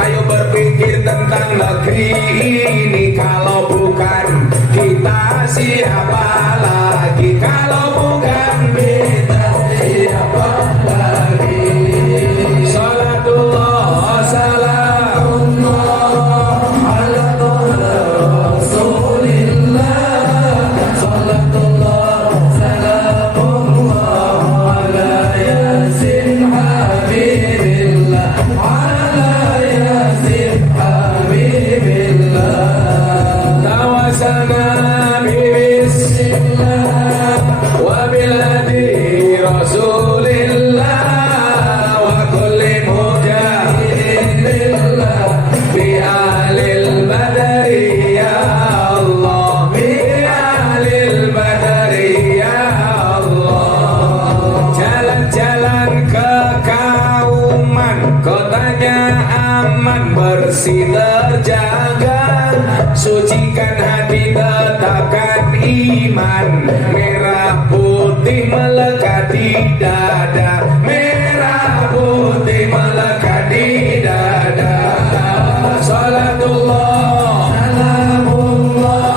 Ayo berpikir tentang negeri ini, kalau bukan kita siapa lagi? Kalau bukan kita siapa lagi? Salatullah salamullah ala rasulillah. Salatullah salamullah ala yasin habibillah. Tawasana bismillah wa biladi rasulillah wa kulli mujahidin lillah bi alil badri ya Allah. Bi alil badri ya Allah. Jalan-jalan ke Kauman, kotanya aman, bersih terjaga, sucikan hati tetapkan iman, merah putih melekat di dada, merah putih melekat di dada. Salatullah salamullah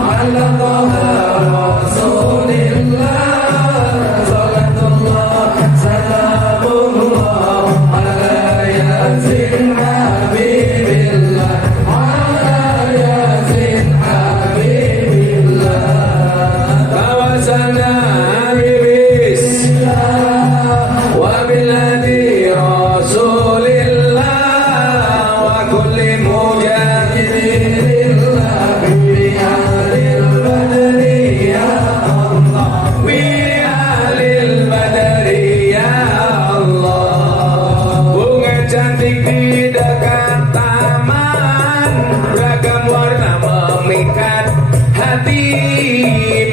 ala Taha Rasulillah, salatullah salamullah ala Yasin Habibillah, ala Yasin Habibillah. Tawassalna bismillah wa biladi Rasulillah wa kulli mujahidin bi alil badri ya Allah, bi alil badri ya Allah. Bunga cantik di dekat taman, beragam warna memikat hati,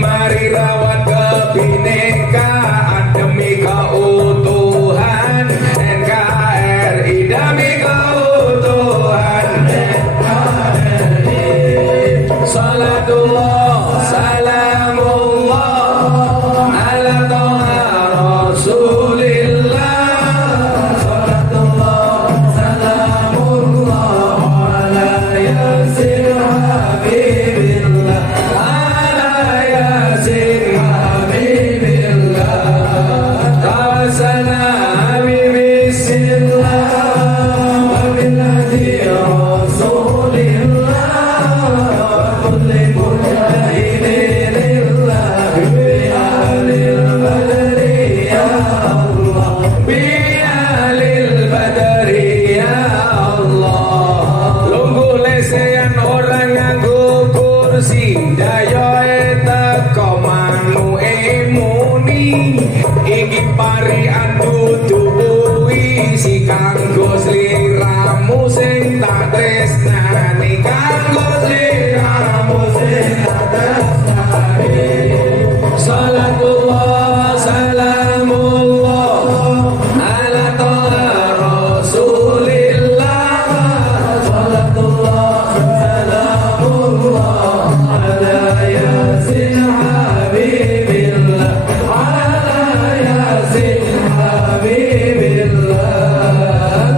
mari rawat kebinekaan demi keutuhan NKRI, demi keutuhan NKRI. Salatullah salamullah ala Taha Rasulillah, salatullah salamullah ala Yasin Habibillah, ala Yasin Habibillah. Tawassalna bismillah wa biladi Rasulillah, wa kulli mujahidin lillah bi alil badri ya Allah, bi alil badri ya Allah. Lungguh lesehan orang nganggo kursi, dayoe teko manuke muni, iki parian dudu puisi kanggo sliramu sing tak tresnani, kanggo sliramu sing tak tresnani. Salatullah salamullah ala Taha Rasulillah, salatullah salamullah ala Yasin Habibillah, ala Yasin Habibillah.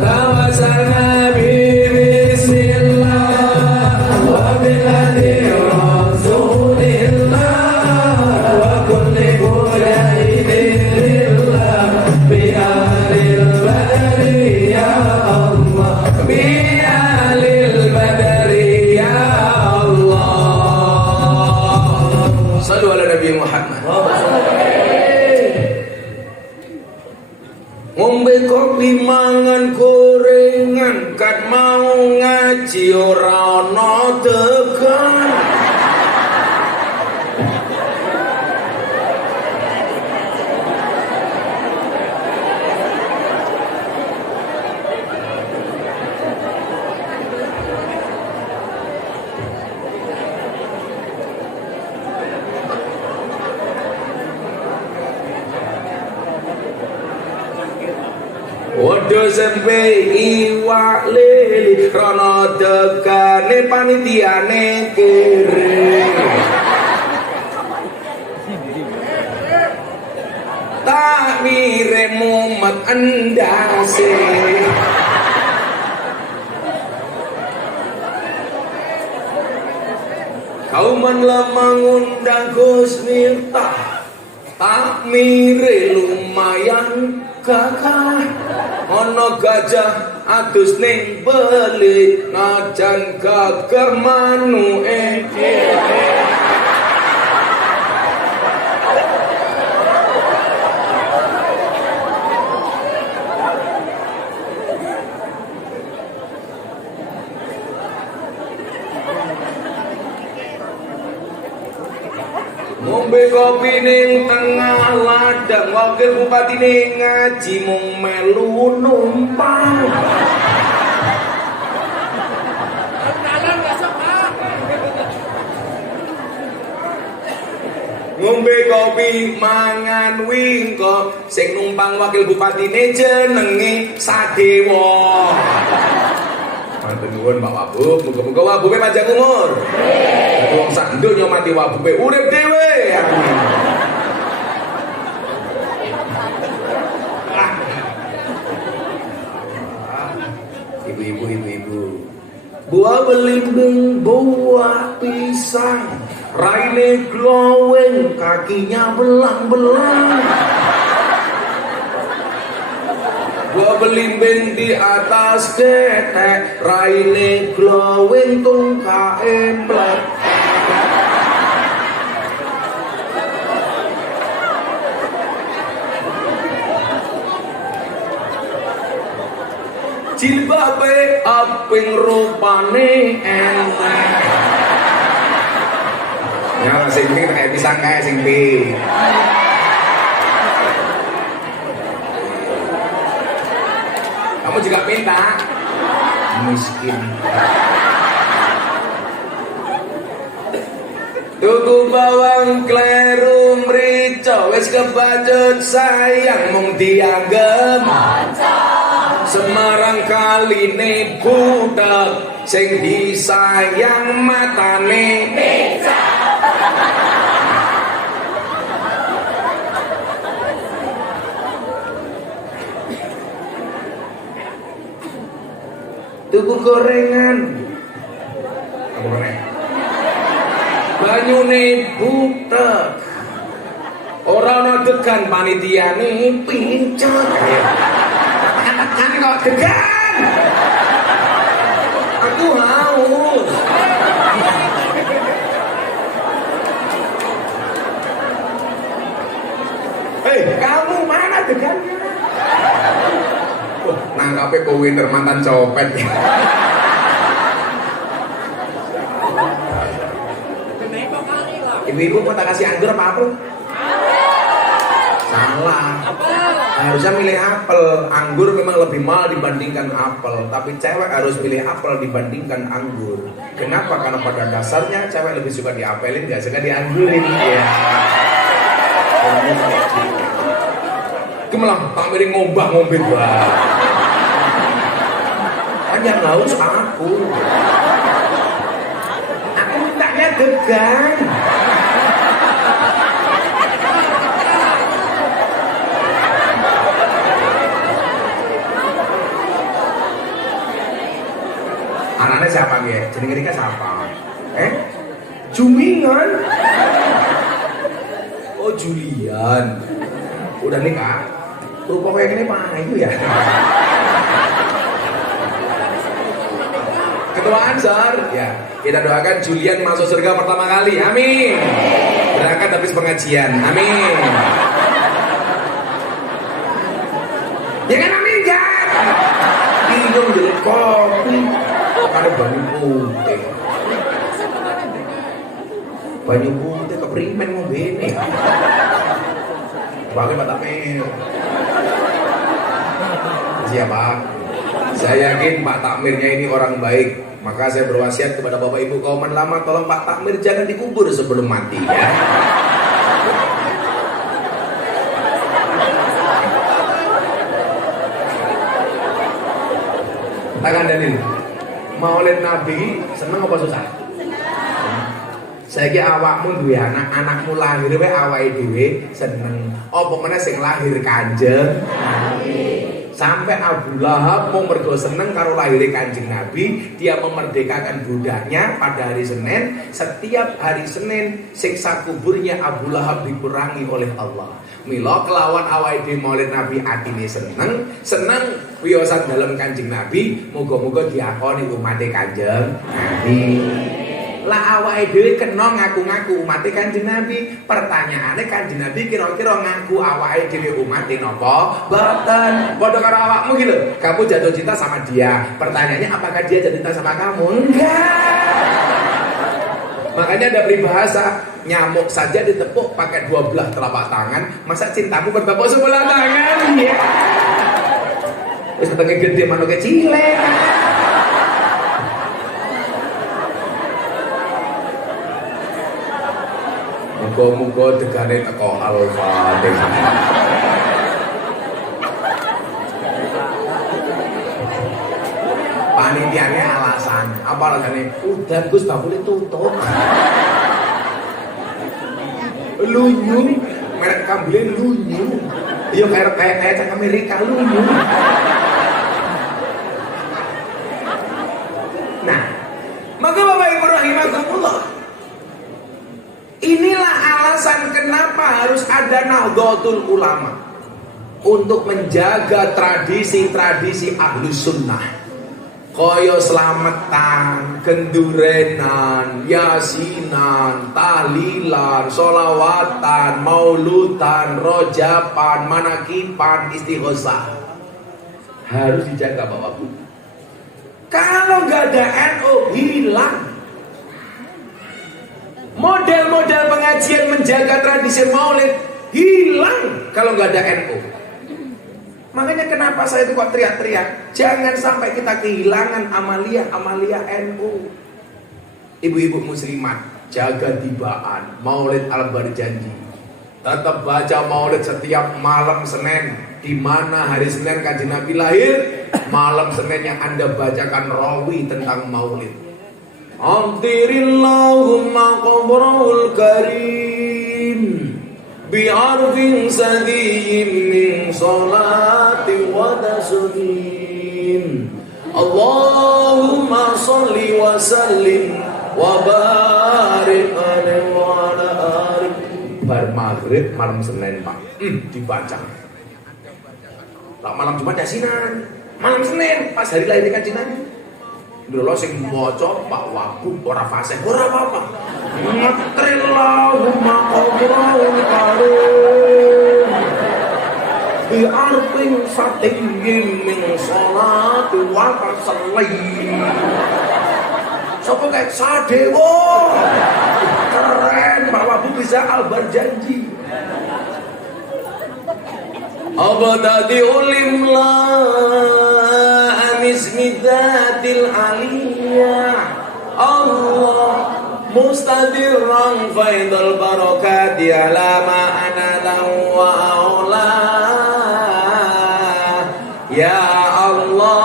Tawassalna bismillah wa biladi Rasulillah, wa kulli mujahidin lillah bi alil badri ya Allah, bi alil badri ya Allah. Sallu ala Nabi Muhammad. Ngombe kopi mangan gorengan, kat mau ngaji ora ana tekan. Waduh sempe iwak lili, rono dekane panitiane kere. Tak mire mumet endase, kau lemang undang Gus Miftah, tak mire lumayan kakak. Ono gajah adus ning beli, najan gager manuke. Ngombe kopi ning tengah ladang, wakil bupati ning ngaji mung melu numpang. Ngombe kopi mangan wingko, sing numpang wakil bupatine jenenge Sadewa. Nuwun Pak Wabub, muga-muga wabube panjang umur. Dadi wong sak donya mati wabube urip dhewe. Amin. Ibu-ibu. Buah belimbing, buah pisang, raine glowing, kakinya belang-belang. Buah belimbing di atas ketek, raine glowing, tungka emplek. Jilbabe aping rupane enteng. Ya sing iki kayak pisang kae sing iki. Kamu juga minta miskin. Tuku bawang kleru mrica wis kebacut sayang mung dianggep Semarang kaline budak sing disayang matane beca. Tuku gorengan banyune butek ora ana degan panitiane pincet. Kan kok degan? Aku haus. Hei, kamu mana degannya? Nangkape kowe mantan copet. Ibu-ibu kok tak kasih anggur apa apel? Salah. Harusnya milih apel. Anggur memang lebih mahal dibandingkan apel, tapi cewek harus milih apel dibandingkan anggur. Kenapa? Karena pada dasarnya cewek lebih suka diapelin, gak suka dianggurin. Ya. Malah tak miring ngombah-ngombin banget. Kan yang haus aku. Aku mintanya degan. Anaknya siapa ya? Jenenge Rika siapa? Jumingan. Oh Julian. Udah nikah? Rupa kayak gini payu ya. Ketua Ansor, ya kita doakan Julian masuk surga pertama kali, amin. Berangkat habis pengajian, amin. Ya kan amin kan? Minum dulu kopi, ada banyu putih. Banyu putih keprimen mau bene. Pakai Pak Takmir. Siapa? Saya yakin Pak Takmirnya ini orang baik. Maka saya berwasiat kepada Bapak Ibu kauman lama, tolong Pak Takmir jangan dikubur sebelum mati ya. Tangan dalil. Maulid Nabi seneng apa susah? Saiki awakmu duwe anak, anakmu lahir wae awake dhewe seneng. Apa meneh sing lahir Kanjeng Nabi. Sampai Abu Lahab mau mergo seneng karo lahir Kanjeng Nabi, dia memerdekakan budaknya pada hari Senin. Setiap hari Senin siksa kuburnya Abu Lahab dikurangi oleh Allah. Mila kelawan awake dhewe Maulid Nabi atine seneng wiyosan dalem Kanjeng Nabi, muga-muga diakoni umate Kanjeng Nabi. Lah awake dhewe kena ngaku-ngaku umate Kanjeng Nabi. Pertanyaane Kanjeng Nabi kira-kira ngaku awake dhewe umate napa? Mboten. Padha karo awakmu gitu. Kamu jatuh cinta sama dia. Pertanyaannya apakah dia jatuh cinta sama kamu? Enggak. Makanya ada peribahasa, nyamuk saja ditepuk pakai 2 belah telapak tangan, masa cintamu bertepuk sebelah tangan? Ya. Wis ketenge gede manuk cilik. Muga-muga degane teko Al-Fatihah. Panitianya alasan. Apa alasannya? Udah Gus, tak boleh tutup. Lunyu, merek kambingnya lunyu. Iya kayak cak Amerika lunyu. Nah, maka Bapak Ibu rahimakumullah, inilah alasan kenapa harus ada Nahdlatul Ulama untuk menjaga tradisi-tradisi Ahlus Sunnah. Koyo selametan, kendurenan, yasinan, tahlilan, solawatan, mauludan, rojapan, manakipan, istighosah. Harus dijaga Bapak-Ibu. Kalau nggak ada NU, hilang. Model-model pengajian menjaga tradisi maulid hilang kalau nggak ada NU. Makanya kenapa saya itu kok teriak-teriak, jangan sampai kita kehilangan amalia NU. Ibu-ibu muslimat, jaga tibaan maulid al-barjanji. Tetap baca maulid setiap malam Senin. Di mana hari Senin Kanjeng Nabi lahir, malam Seninnya Anda bacakan rawi tentang maulid. Amtirillahumma qabrahul karim bi'arfin sadiyyin min salati wa taslim. Allahumma salli wa sallim wa barik alaihi wa ala alihi. Bar maghrib malam Senin Pak, dibaca. Lah malam Jumat yasinan, malam Senin pas hari lahir Kanjeng Nabi. Dulu sing maca Pak Wagub ora fasih, ora apa-apa. Matrillahumma qabrahul karim bi arfin satingin min sholati wa taslim. Sopo kayak Sadewo. Keren, Pak Wagub bisa al-barjanji. Abadati ulimla anismidatil aliyah Allah mustadirran faidul barakati ala ma'ana lahu wa aula. Ya Allah,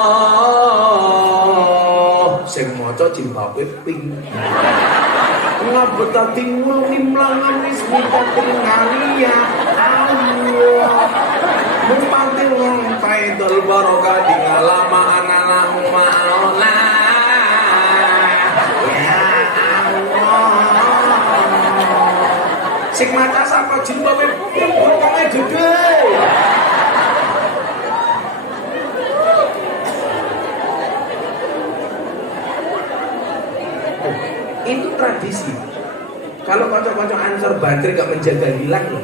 sing maca jilbabe pink. Ngabetati ulimla anismidatil aliyah Allah mumpatil wong faidul barokah di ngalama analah ma'ala. Ya Allah, sing maca sapa jilbabe pokoke gede. Itu tradisi. Kalau kocok-kocok Ansor Badri gak menjaga hilang loh.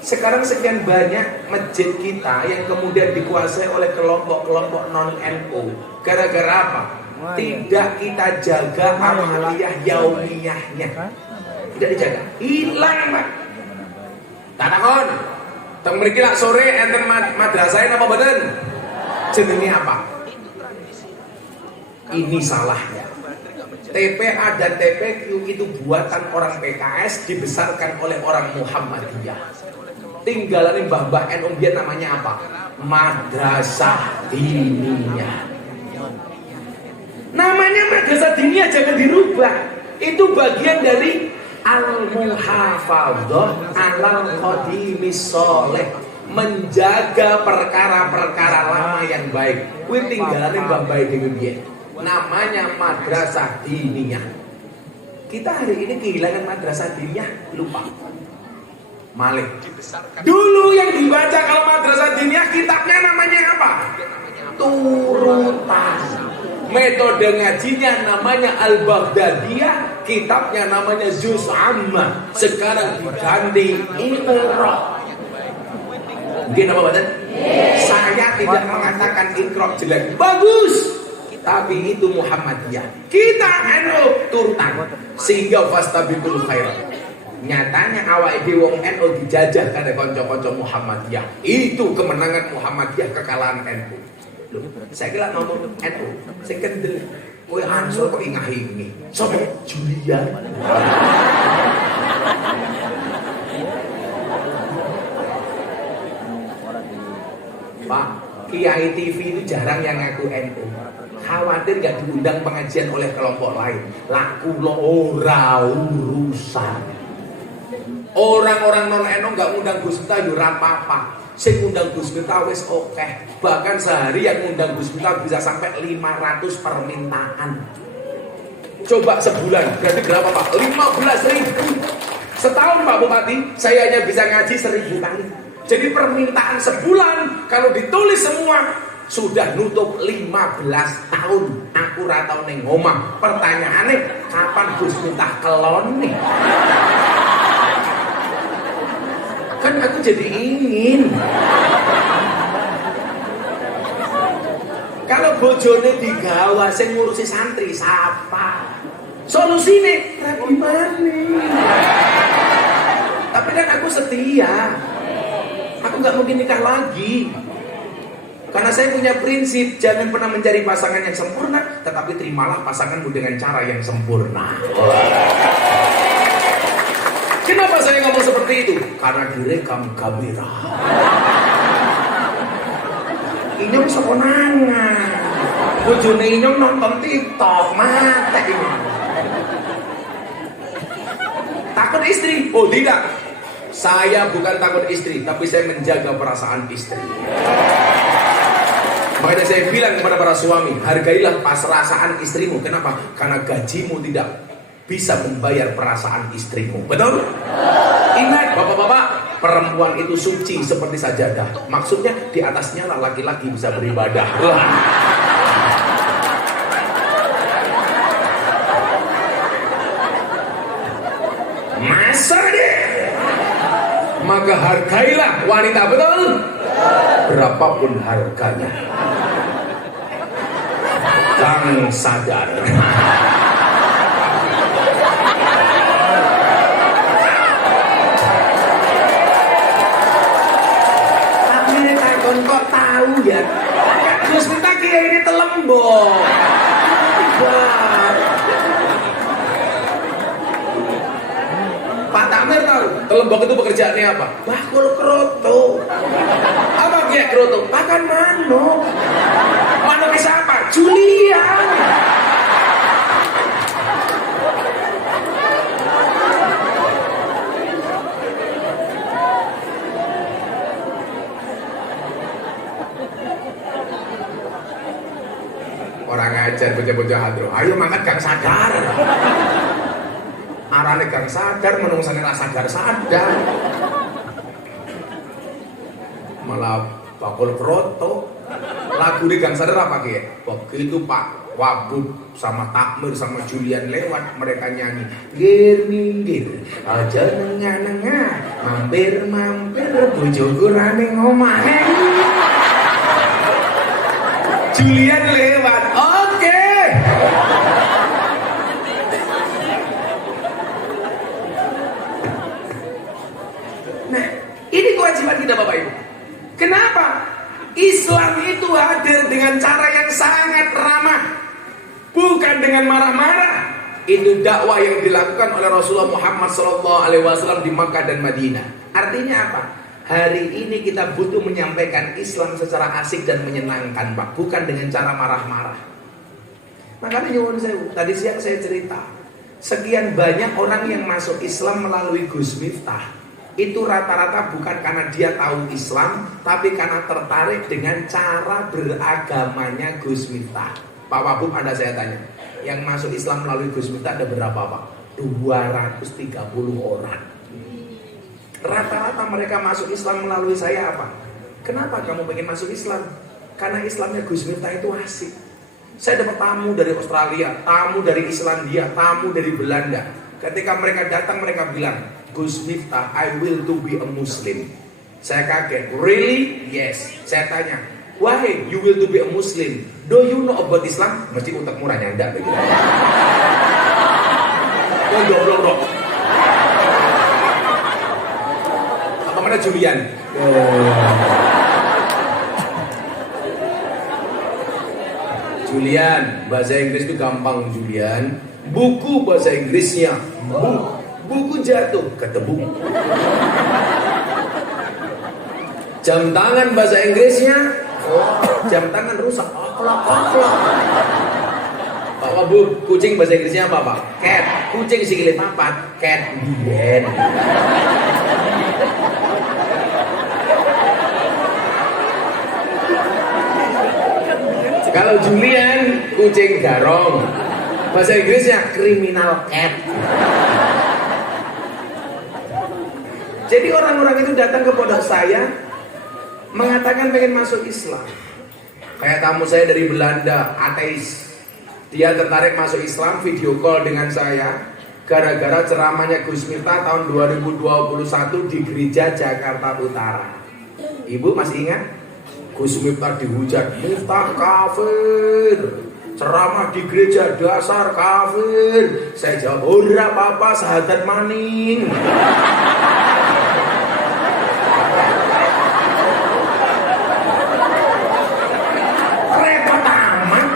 Sekarang sekian banyak masjid kita yang kemudian dikuasai oleh kelompok-kelompok non-NU. Gara-gara apa? Tidak kita jaga amaliyah yaumiyahnya. Tidak dijaga. Hilang Pak. Takon. Teng mriki lak sore enten madrasah napa mboten? Jenenge apa? Ini salahnya. TPA dan TPQ itu buatan orang PKS dibesarkan oleh orang Muhammadiyah. Tinggalan mbah-mbah NU biar namanya apa? Madrasah diniyah. Namanya madrasah diniyah jangan dirubah. Itu bagian dari al-muhafadzah alal qadimis sholeh, menjaga perkara-perkara lama yang baik. Kuwi tinggalan mbah-mbah dhewe biyen. Namanya madrasah diniyah. Kita hari ini kehilangan madrasah diniyah, lupa. Malik. Dulu yang dibaca kalau madrasah diniyah kitabnya namanya apa? Turutan. Metode ngajinya namanya Al-Baghdadiyah, kitabnya namanya Juz Amma. Sekarang diganti Iqra. Mungkin apa badan? Saya tidak mengatakan Iqra jelek, bagus. Tapi itu Muhammadiyah. Kita turutan sehingga fastabiqul khairat. Nyatanya awake dhewe wong NU dijajah karo kanca-kanca Muhammadiyah. Itu kemenangan Muhammadiyah kekalahan NU. Loh, saya kira ngomong NU, sing kendel. Kowe Ansor kok ingah-ingi. Sopo Julian? Pak, Kiai TV itu jarang yang ngaku NU. khawatir gak diundang pengajian oleh kelompok lain. Laku lo ora urusan. Orang-orang non-eno gak ngundang Gus Miftah yo ora apa-apa. Sing ngundang Gus Miftah wis oke. Bahkan sehari yang ngundang Gus Miftah bisa sampai 500 permintaan. Coba sebulan berarti berapa Pak? 15.000. Setahun Pak Bupati saya hanya bisa ngaji 1.000 kali. Jadi permintaan sebulan kalau ditulis semua sudah nutup 15 tahun. Aku ora tau ning omah. Pertanyaannya kapan Gus Miftah kelon nih? Kan aku jadi ingin. Kalau bojone digawa sing ngurusi santri siapa? Solusine gimana? Tapi kan aku setia. Aku gak mungkin nikah lagi. Karena saya punya prinsip, jangan pernah mencari pasangan yang sempurna, tetapi terimalah pasanganmu dengan cara yang sempurna. Kenapa saya ngomong seperti itu? Karena direkam kamera. Inyong sekonangan. Bojone inyong nonton TikTok, mata ini. Takut istri? Oh tidak. Saya bukan takut istri, tapi saya menjaga perasaan istri. Makanya saya bilang kepada para suami, hargailah perasaan istrimu. Kenapa? Karena gajimu tidak bisa membayar perasaan istrimu. Betul? Ingat bapak-bapak, perempuan itu suci seperti sajadah. Maksudnya di atasnya lah laki-laki bisa beribadah. Masa deh. Maka hargailah wanita, betul? Berapapun harganya. Kang sadar. Kok tahu ya? Gus Miftah kiai ini telembok. Pak Takmir tahu telembok itu pekerjaannya apa? Bakul kroto. Apa kiai kroto? Makan manuk. Manuknya siapa? Julian. Orang ngajar bocah-bocah hadro, ayo mangkat Kang sadar. Arane Kang sadar, menungsane ra sadar. Malah bakul kroto. Lagu di Kang sadar apa ki? Begitu Pak Wabub sama Takmir sama Julian lewat, mereka nyanyi gir minggir aja nengah-nengah mampir bojoku rane ngomah. Julian lewat, oke. Nah, ini kewajiban kita Bapak Ibu. Kenapa? Islam itu hadir dengan cara yang sangat ramah, bukan dengan marah-marah. Itu dakwah yang dilakukan oleh Rasulullah Muhammad SAW di Makkah dan Madinah. Artinya apa? Hari ini kita butuh menyampaikan Islam secara asik dan menyenangkan Pak, bukan dengan cara marah-marah. Makanya nyuwun sewu, tadi siang saya cerita, sekian banyak orang yang masuk Islam melalui Gus Miftah. Itu rata-rata bukan karena dia tahu Islam, tapi karena tertarik dengan cara beragamanya Gus Miftah. Pak Wabub, Anda saya tanya, yang masuk Islam melalui Gus Miftah ada berapa Pak? 230 orang. Rata-rata mereka masuk Islam melalui saya apa? Kenapa kamu pengen masuk Islam? Karena Islamnya Gus Miftah itu asik. Saya dapat tamu dari Australia, tamu dari Islandia, tamu dari Belanda. Ketika mereka datang, mereka bilang, Gus Miftah, I will to be a Muslim. Saya kaget, really? Yes. Saya tanya, why you will to be a Muslim? Do you know about Islam? Mesti utak murah nyanda begitu. Oh, joblok. Apa mana Julian? Julian, bahasa Inggris itu gampang Julian. Buku bahasa Inggrisnya buku jatuh ketemu. Jam tangan bahasa Inggrisnya jam tangan rusak. Oklok. Pak Bu, kucing bahasa Inggrisnya apa Pak? Cat. Kucing sikile papat, cat biyen. Kalau Julian, kucing garong. Bahasa Inggrisnya criminal cat. Jadi orang-orang itu datang ke pondok saya mengatakan pengen masuk Islam. Kayak tamu saya dari Belanda, ateis. Dia tertarik masuk Islam, video call dengan saya gara-gara ceramahnya Gus Miftah tahun 2021 di gereja Jakarta Utara. Ibu masih ingat? Gus Miftah dihujat, Miftah kafir, ceramah di gereja dasar kafir. Saya jawab, ora apa-apa, sahadat maning. Repot amat.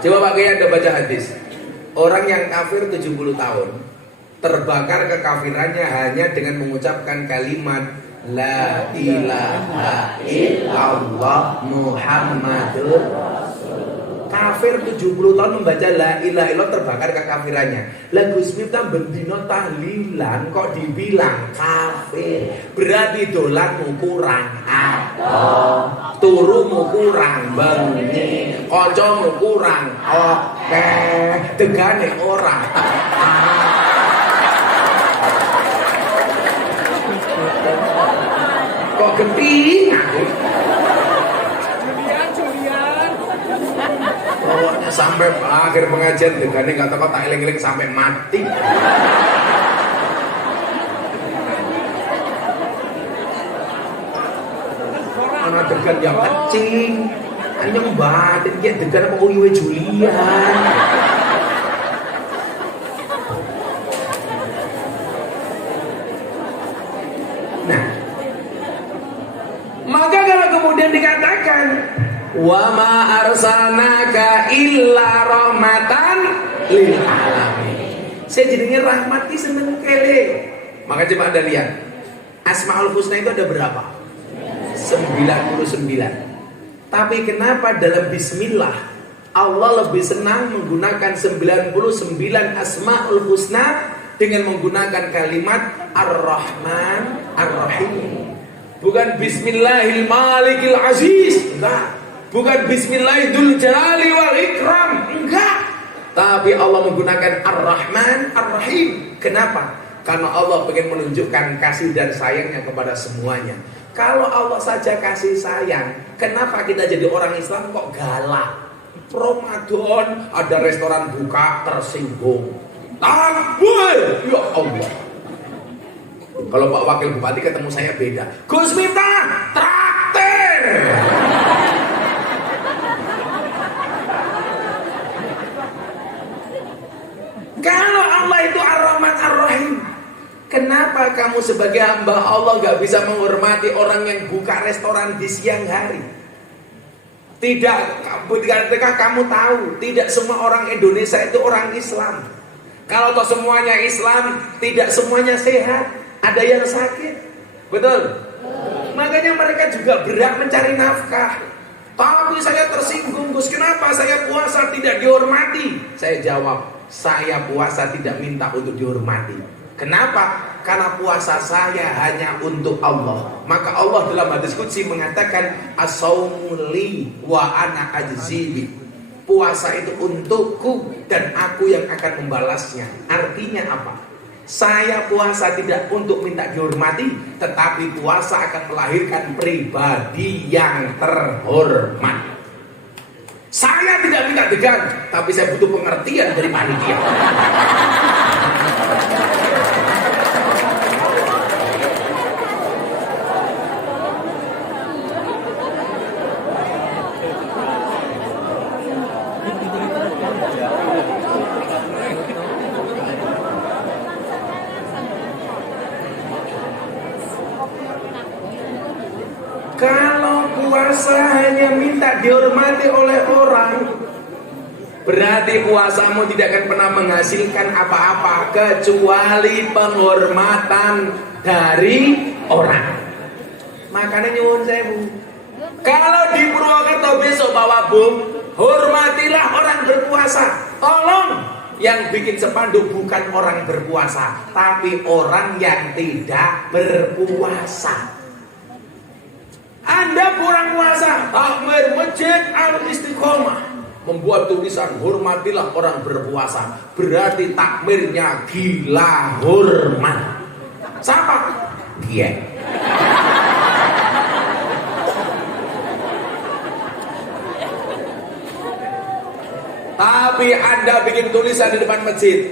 Coba Pak Kiai Anda baca hadis. Orang yang kafir 70 tahun terbakar kekafirannya hanya dengan mengucapkan kalimat La ilaha illallah Muhammadur Rasulullah. Kafir 70 tahun membaca la ilaha illallah terbakar kekafirannya. Lah Gus Miftah bendino tahlilan kok dibilang kafir. Berarti dolanmu kurang apa? Turumu kurang bengi, kancamu kurang oke, tegane ora. Kok genting aku? Julian. Pokoknya sampai akhir pengajian degane gak teko tak eling-eling sampai mati. Ana degan yang kecing. Anyong batin ki degan apa uyuwe Julian. Nah, maka kalau kemudian dikatakan wa ma arsalnaka illa rahmatan lil alamin. Saya jadinya rahmat ki seneng kele. Maka coba Anda lihat. Asmaul Husna itu ada berapa? 99. Tapi kenapa dalam bismillah Allah lebih senang menggunakan 99 Asmaul Husna dengan menggunakan kalimat Ar-Rahman Ar-Rahim. Bukan Bismillahil Malikil Aziz, enggak. Bukan Bismillahil Jalali wal Ikram, enggak. Tapi Allah menggunakan Ar-Rahman Ar-Rahim. Kenapa? Karena Allah ingin menunjukkan kasih dan sayangnya kepada semuanya. Kalau Allah saja kasih sayang, kenapa kita jadi orang Islam kok galak? Ramadan ada restoran buka tersinggung. Takbir, ya Allah. Kalau Pak Wakil Bupati ketemu saya beda. Gus Miftah, traktir. Kalau Allah itu Ar-Rahman Ar-Rahim, kenapa kamu sebagai hamba Allah gak bisa menghormati orang yang buka restoran di siang hari? Tidak, ketika kamu tahu tidak semua orang Indonesia itu orang Islam. Kalau toh semuanya Islam, tidak semuanya sehat. Ada yang sakit, betul? Makanya mereka juga berat mencari nafkah. Tapi saya tersinggung, Gus, kenapa saya puasa tidak dihormati? Saya jawab, saya puasa tidak minta untuk dihormati. Kenapa? Karena puasa saya hanya untuk Allah. Maka Allah dalam hadis qudsi mengatakan as-saumu li wa ana ajzibi. Puasa itu untukku dan aku yang akan membalasnya. Artinya apa? Saya puasa tidak untuk minta dihormati, tetapi puasa akan melahirkan pribadi yang terhormat. Saya tidak minta degan, tapi saya butuh pengertian dari panitia. Kalau puasa hanya minta dihormati oleh orang, berarti puasamu tidak akan pernah menghasilkan apa-apa kecuali penghormatan dari orang. Makanya nyuwun sewu, Kalau di Purwokerto besok bawa bom, hormatilah orang berpuasa. Tolong, yang bikin spanduk bukan orang berpuasa, tapi orang yang tidak berpuasa. Anda kurang puasa, takmir Masjid Al-Istiqomah membuat tulisan hormatilah orang berpuasa, berarti takmirnya gila hormat. Siapa? Dia. Tapi Anda bikin tulisan di depan masjid,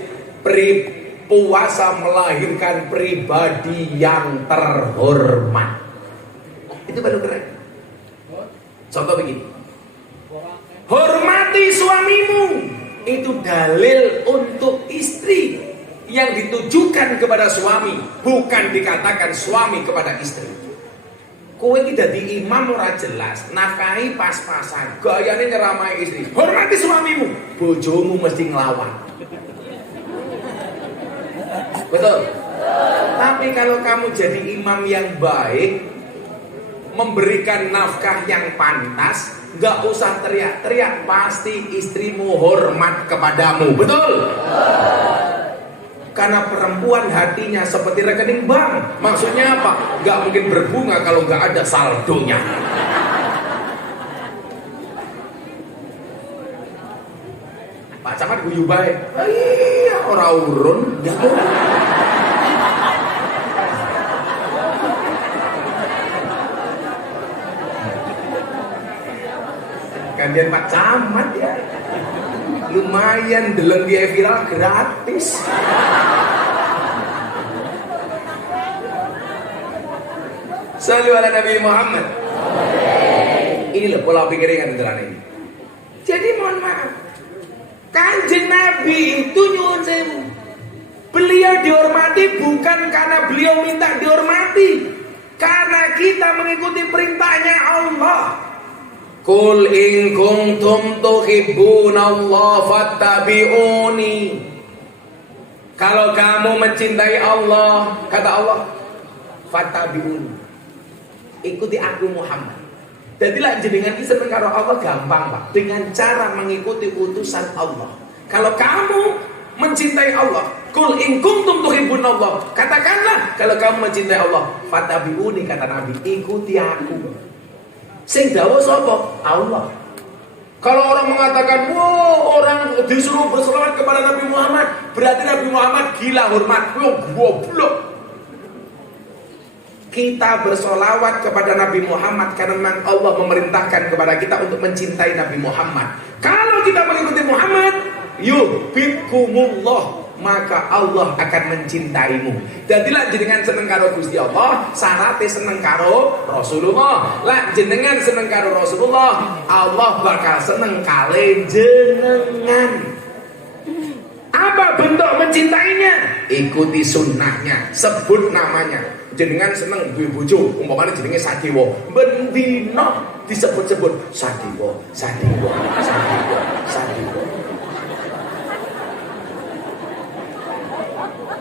puasa melahirkan pribadi yang terhormat. Itu baru keren. Contoh begini, hormati suamimu, itu dalil untuk istri yang ditujukan kepada suami, bukan dikatakan suami kepada istri. Kowe iki dadi imam ora jelas, nafkahi pas-pasan, gayane nyeramai istri. Hormati suamimu, bojomu mesti nglawan. Betul? Tapi kalau kamu jadi imam yang baik, memberikan nafkah yang pantas, gak usah teriak-teriak, pasti istrimu hormat kepadamu. Betul? Karena perempuan hatinya seperti rekening bank. Maksudnya apa? Gak mungkin berbunga kalau gak ada saldonya. Pak Camat guyu baik. Iya, orang urun. Gantian Pak Camat ya. Lumayan deleng dia viral gratis. Sallu ala Nabi Muhammad. Ini loh pola pikir yang ada ini. Jadi mohon maaf, Kanjeng Nabi itu nyuwun sewu, beliau dihormati bukan karena beliau minta dihormati, karena kita mengikuti perintahnya Allah. Qul in kuntum tuhibbunallaha fattabi'uni. Kalau kamu mencintai Allah, kata Allah, fattabi'uni, ikuti aku Muhammad. Jadilah jenengan iki seneng karo Allah gampang, Pak, dengan cara mengikuti utusan Allah. Kalau kamu mencintai Allah, qul in kuntum tuhibbunallaha, katakanlah kalau kamu mencintai Allah, fattabi'uni, kata Nabi, ikuti aku. Sing dawuh sapa? Allah. Kalau orang mengatakan, "Wow, orang disuruh berselawat kepada Nabi Muhammad," berarti Nabi Muhammad gila hormat. Goblok. Kita bersolawat kepada Nabi Muhammad karena memang Allah memerintahkan kepada kita untuk mencintai Nabi Muhammad. Kalau kita mengikuti Muhammad, yuhibbukumullah, maka Allah akan mencintaimu. Jadilah jenengan seneng karo Gusti Allah, syaratnya seneng karo Rasulullah. Lah jenengan seneng karo Rasulullah, Allah bakal seneng kali jenengan. Apa bentuk mencintainya? Ikuti sunnahnya, sebut namanya. Jenengan seneng duwe bojo, umpamane jenenge Sadewa, ben dina disebut-sebut Sadewa.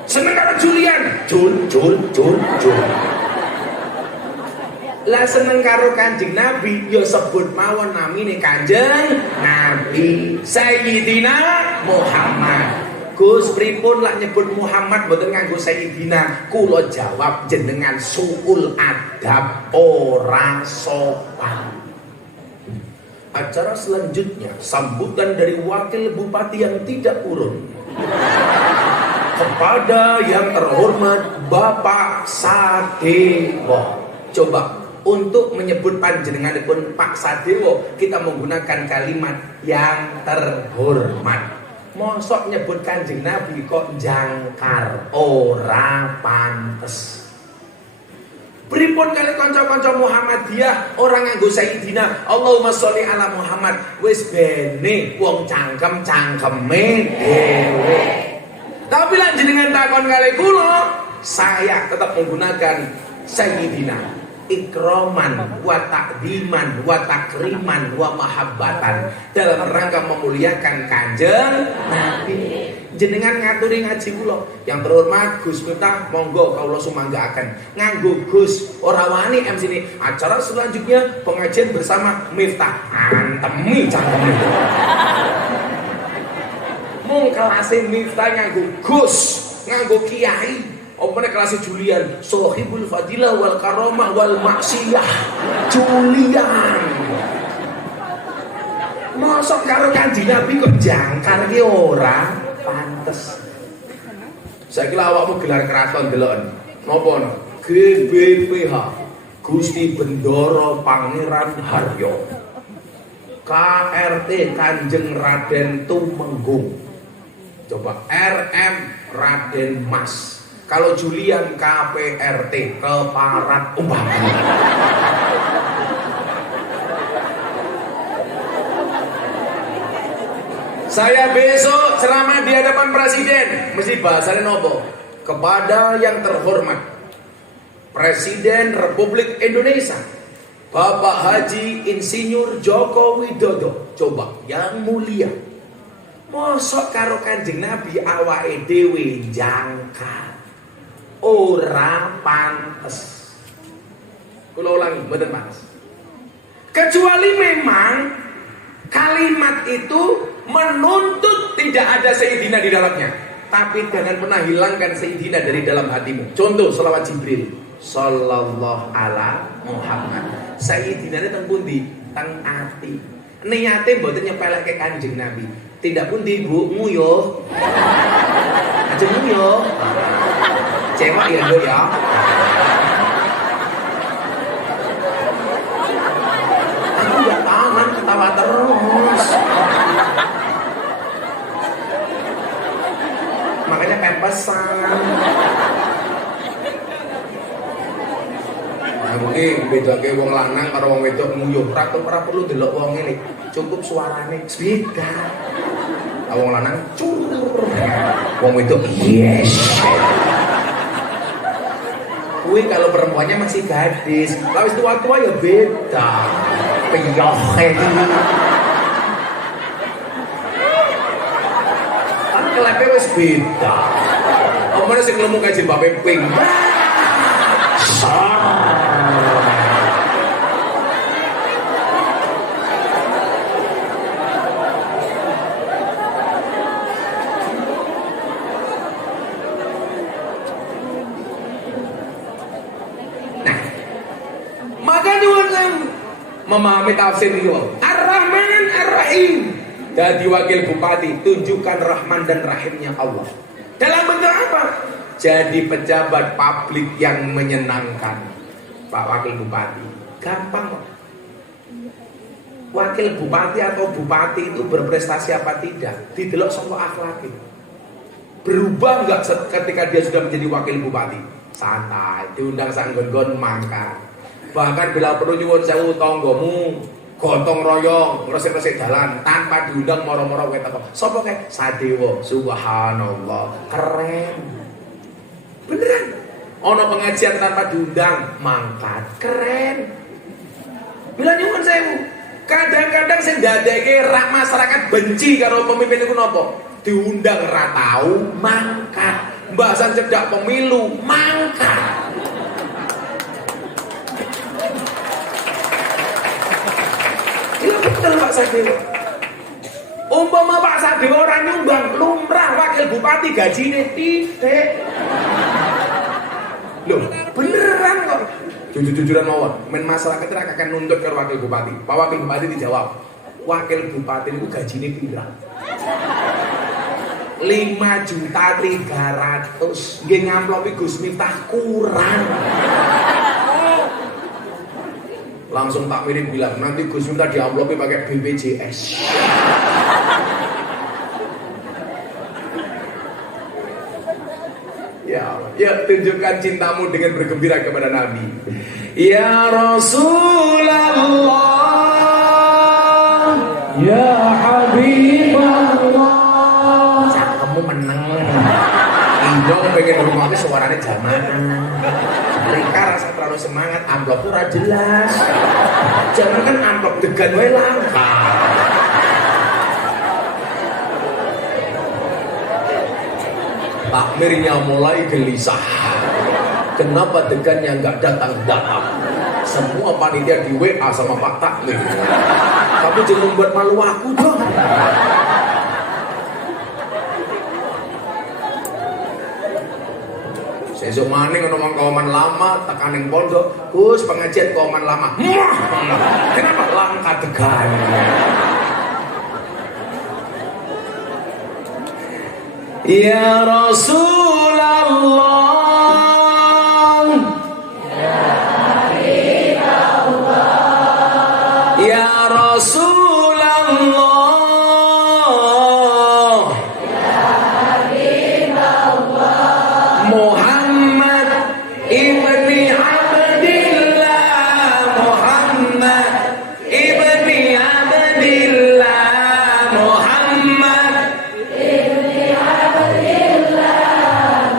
Seneng karo Julian, Jul. Lah seneng karo Kanjeng Nabi, ya sebut mawon namine Kanjeng Nabi Sayyidina Muhammad. Gus pripun lak nyebut Muhammad mboten nganggo Sayyidina? Kula jawab, jenengan suul adab, ora sopan. Acara selanjutnya sambutan dari wakil bupati yang tidak urun kepada yang terhormat Bapak Sadewo. Coba untuk menyebut panjenenganipun Pak Sadewo, kita menggunakan kalimat yang terhormat. Mosok nyebut Kanjeng Nabi kok jangkar, ora pantes. Pripun kali kanca-kanca Muhammadiyah orang nganggo Sayyidina, Allahumma sholli ala Muhammad, wis bene wong cangkeme dhewe. Tapi lan jenengan takon kali kula, saya tetap menggunakan Sayyidina. Ikroman wa takdiman wa takriman wa mahabbatan, dalam rangka memuliakan Kanjeng Nabi. jenengan ngaturi ngaji kula. Yang terhormat Gus Miftah, monggo kawula sumanggaaken. Nganggo Gus ora wani MC ini. Acara selanjutnya pengajian bersama Miftah. Antemi cangkeme. Mung kelase Miftah nganggo Gus, nganggo kiai. Opene kelas Julian, Sohibul Fadilah wal Karomah wal Maksiyah. Julian. Mosok karo Kanjeng Nabi kok jangkar ki ora pantes. Saiki awakmu gelar keraton deloken. Napa no? GBPH Gusti Bendoro Pangeran Haryo. KRT Kanjeng Raden Tumenggung. Coba RM Raden Mas. Kalau Julian KPRT Keparat Umpama. Saya besok ceramah di hadapan presiden, mesti bahasanya nopo? Kepada yang terhormat Presiden Republik Indonesia Bapak Haji Insinyur Joko Widodo. Coba yang mulia, mosok karo Kanjeng Nabi awake dhewe jangkar. Ora pantes. Kula ulangi, mboten pantes. Kecuali memang kalimat itu menuntut tidak ada Sayyidina di dalamnya. Tapi jangan pernah hilangkan Sayyidina dari dalam hatimu. Contoh selawat Jibril Sallallahu ala Muhammad. Sayyidina ini teng pundi? Teng ati. Niate mboten nyepeleke Kanjeng Nabi. Tidak pundi Bu nguyuh. Aja nguyuh. Cewek ya Bu ya. Aku enggak tahan ketawa terus. Makanya pempesan. Nah, mungkin bedake wong lanang karo wong wedok nguyuh. Ora perlu delok wong ngene. Cukup suarane beda. Wong lanang cur. Wong wedok yes. Kuwi kalau perempuannya masih gadis, kalau tua-tua ya beda. Peyohe. Kan kelepe wis beda. Omone sing ngomong kaji Mbak Ping. Memahami tafsir itu Ar-Rahman Ar-Rahim. Jadi wakil bupati, tunjukkan Rahman dan Rahimnya Allah. Dalam bentuk apa? Jadi pejabat publik yang menyenangkan. Pak Wakil Bupati gampang kok. Wakil bupati atau bupati itu berprestasi apa tidak didelok saka akhlake. Berubah nggak ketika dia sudah menjadi wakil bupati? Santai, diundang sanggon-gon mangkar. Bahkan bila perlu nyuwun sewu tanggamu gotong royong resik-resik jalan tanpa diundang moro-moro kowe teko. Sopo kae? Sadewa. Subhanallah. Keren. Beneran. Ono pengajian tanpa diundang, mangkat. Keren. Bila nyuwun sewu. Kadang-kadang sing ndadekke rak masyarakat benci karo pemimpin iku napa? Diundang ra tau, mangkat. Mbahasan cedak pemilu, mangkat. Betul Pak Sadewa. Umpama Pak Sadewa orang nyumbang lumrah wakil bupati gajine titik. Loh, beneran kok. Jujur-jujuran mawon, men masyarakat ora akan nuntut ke wakil bupati. Pak Wakil Bupati dijawab, wakil bupati niku gajine pira? 5.300.000. Nggih ngamplopi Gus Miftah kurang. Langsung Pak Mirin bilang, nanti Gus Miftah diamplopi pakai BPJS. Ya, tunjukkan cintamu dengan bergembira kepada Nabi. Ya Rasulullah, ya Habibullah. Cakemmu meneng. Indong pengen rumahnya suaranya jamaah. Mereka rasa terlalu semangat, amplop ora jelas. Jangan kan amplop degan wae langka. Takmirnya mulai gelisah. Kenapa degannya nggak datang-datang? Semua panitia di WA sama Pak Takmir. Kamu jangan buat malu aku dong. Sesuk maning ngomong kauman lama tekaning pondok, Gus pengajian kauman lama. Kenapa langka degan? Ya Rasulullah, ya Habibullah, ya Rasulullah, ya Habibullah, Muhammad ibni Abdillah, Muhammad ibni Abdillah, Muhammad ibni Abdillah,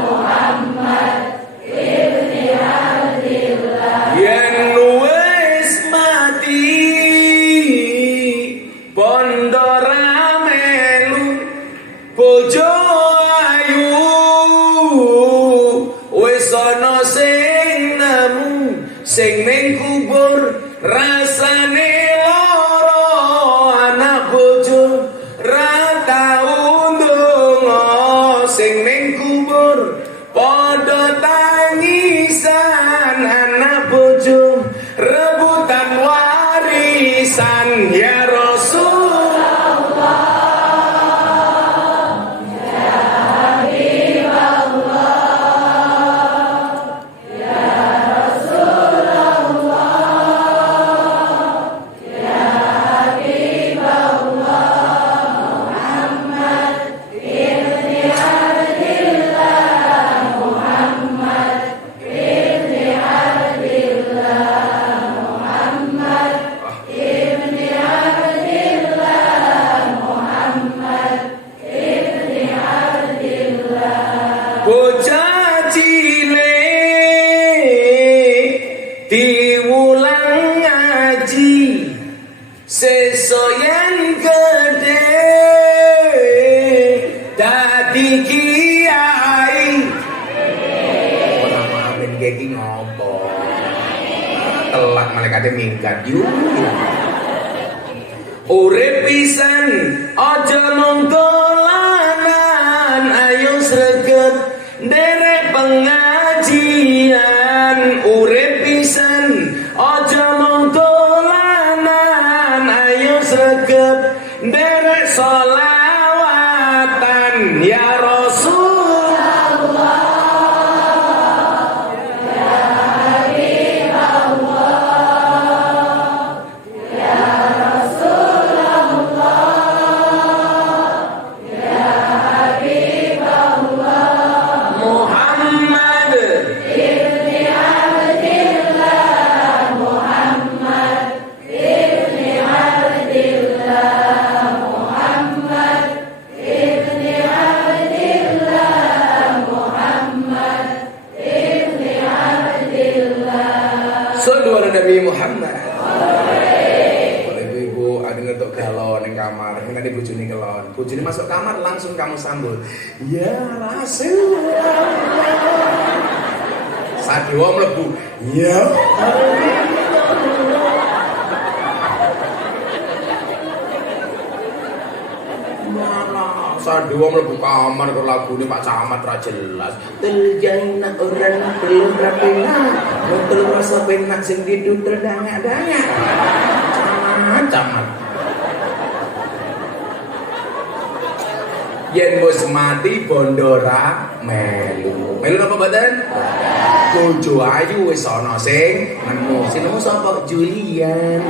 Muhammad ibni Abdillah. Yen wis mati bondo ramelu bojo ayu wis ana sing nemu sing ning kubur rasane lara anak bojo ra tau ndonga sing ning kubur padha tangisan anak bojo rebutan warisan ya Rasulullah, ya Habibullah, ya Rasulullah, ya Habibullah, Muhammad ibni Abdillah, Muhammad ibni Abdillah, Muhammad ibni Abdillah, Muhammad ibni Abdillah. Bocah cilik diulang ngaji sesoyan gede dadi kiai. Ora maafin iki ngopo? Telat malaikate minggat yuk. Urip pisan aja mung dolanan, ayo sregep nderek pengajian. Urip pisan aja mung dolanan, ayo sregep nderek sholawatan ya Rasulullah, ya Habibullah, ya Rasulullah, ya Habibullah, Muhammad ibni Abdillah, Muhammad ibni Abdillah, Muhammad ibni Abdillah, Muhammad ibni Abdillah. Sallu ala Nabi Muhammad. Boleh ibu ada ngetok galon di kamar, nanti bojone kelon. Bojone masuk kamar langsung kamu sambut. Ya Rasulullah. Sadewa mlebu. Ya mana sadewa mlebu kamar karo lagune Pak Camat ra jelas. Teljana orang belum rapenak, betul rasa penak sing diduk terdangak-dangak. Camat. Yen wis mati bondora melu. Melu apa badan? Bojo ayu wis ana sing nemu. Sing nemu sapa? Julian.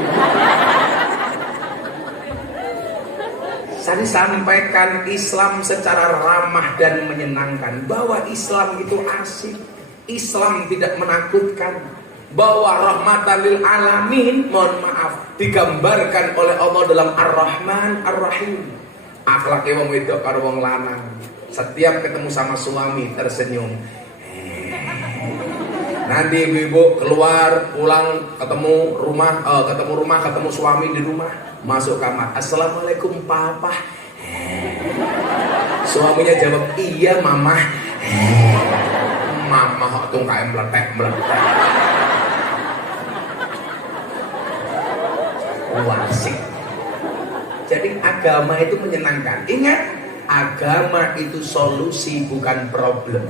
Saya sampaikan Islam secara ramah dan menyenangkan, bahwa Islam itu asik, Islam tidak menakutkan, bahwa rahmatan lil alamin, mohon maaf, digambarkan oleh Allah dalam Ar-Rahman Ar-Rahim. Akhlaknya wong wedok karo wong lanang, setiap ketemu sama suami tersenyum. Nanti ibu-ibu keluar pulang ketemu rumah ketemu suami di rumah, masuk kamar, assalamualaikum papa. Suaminya jawab iya mama. Mama kok tungkae meletek. Wasik. Jadi agama itu menyenangkan. Ingat, agama itu solusi bukan problem.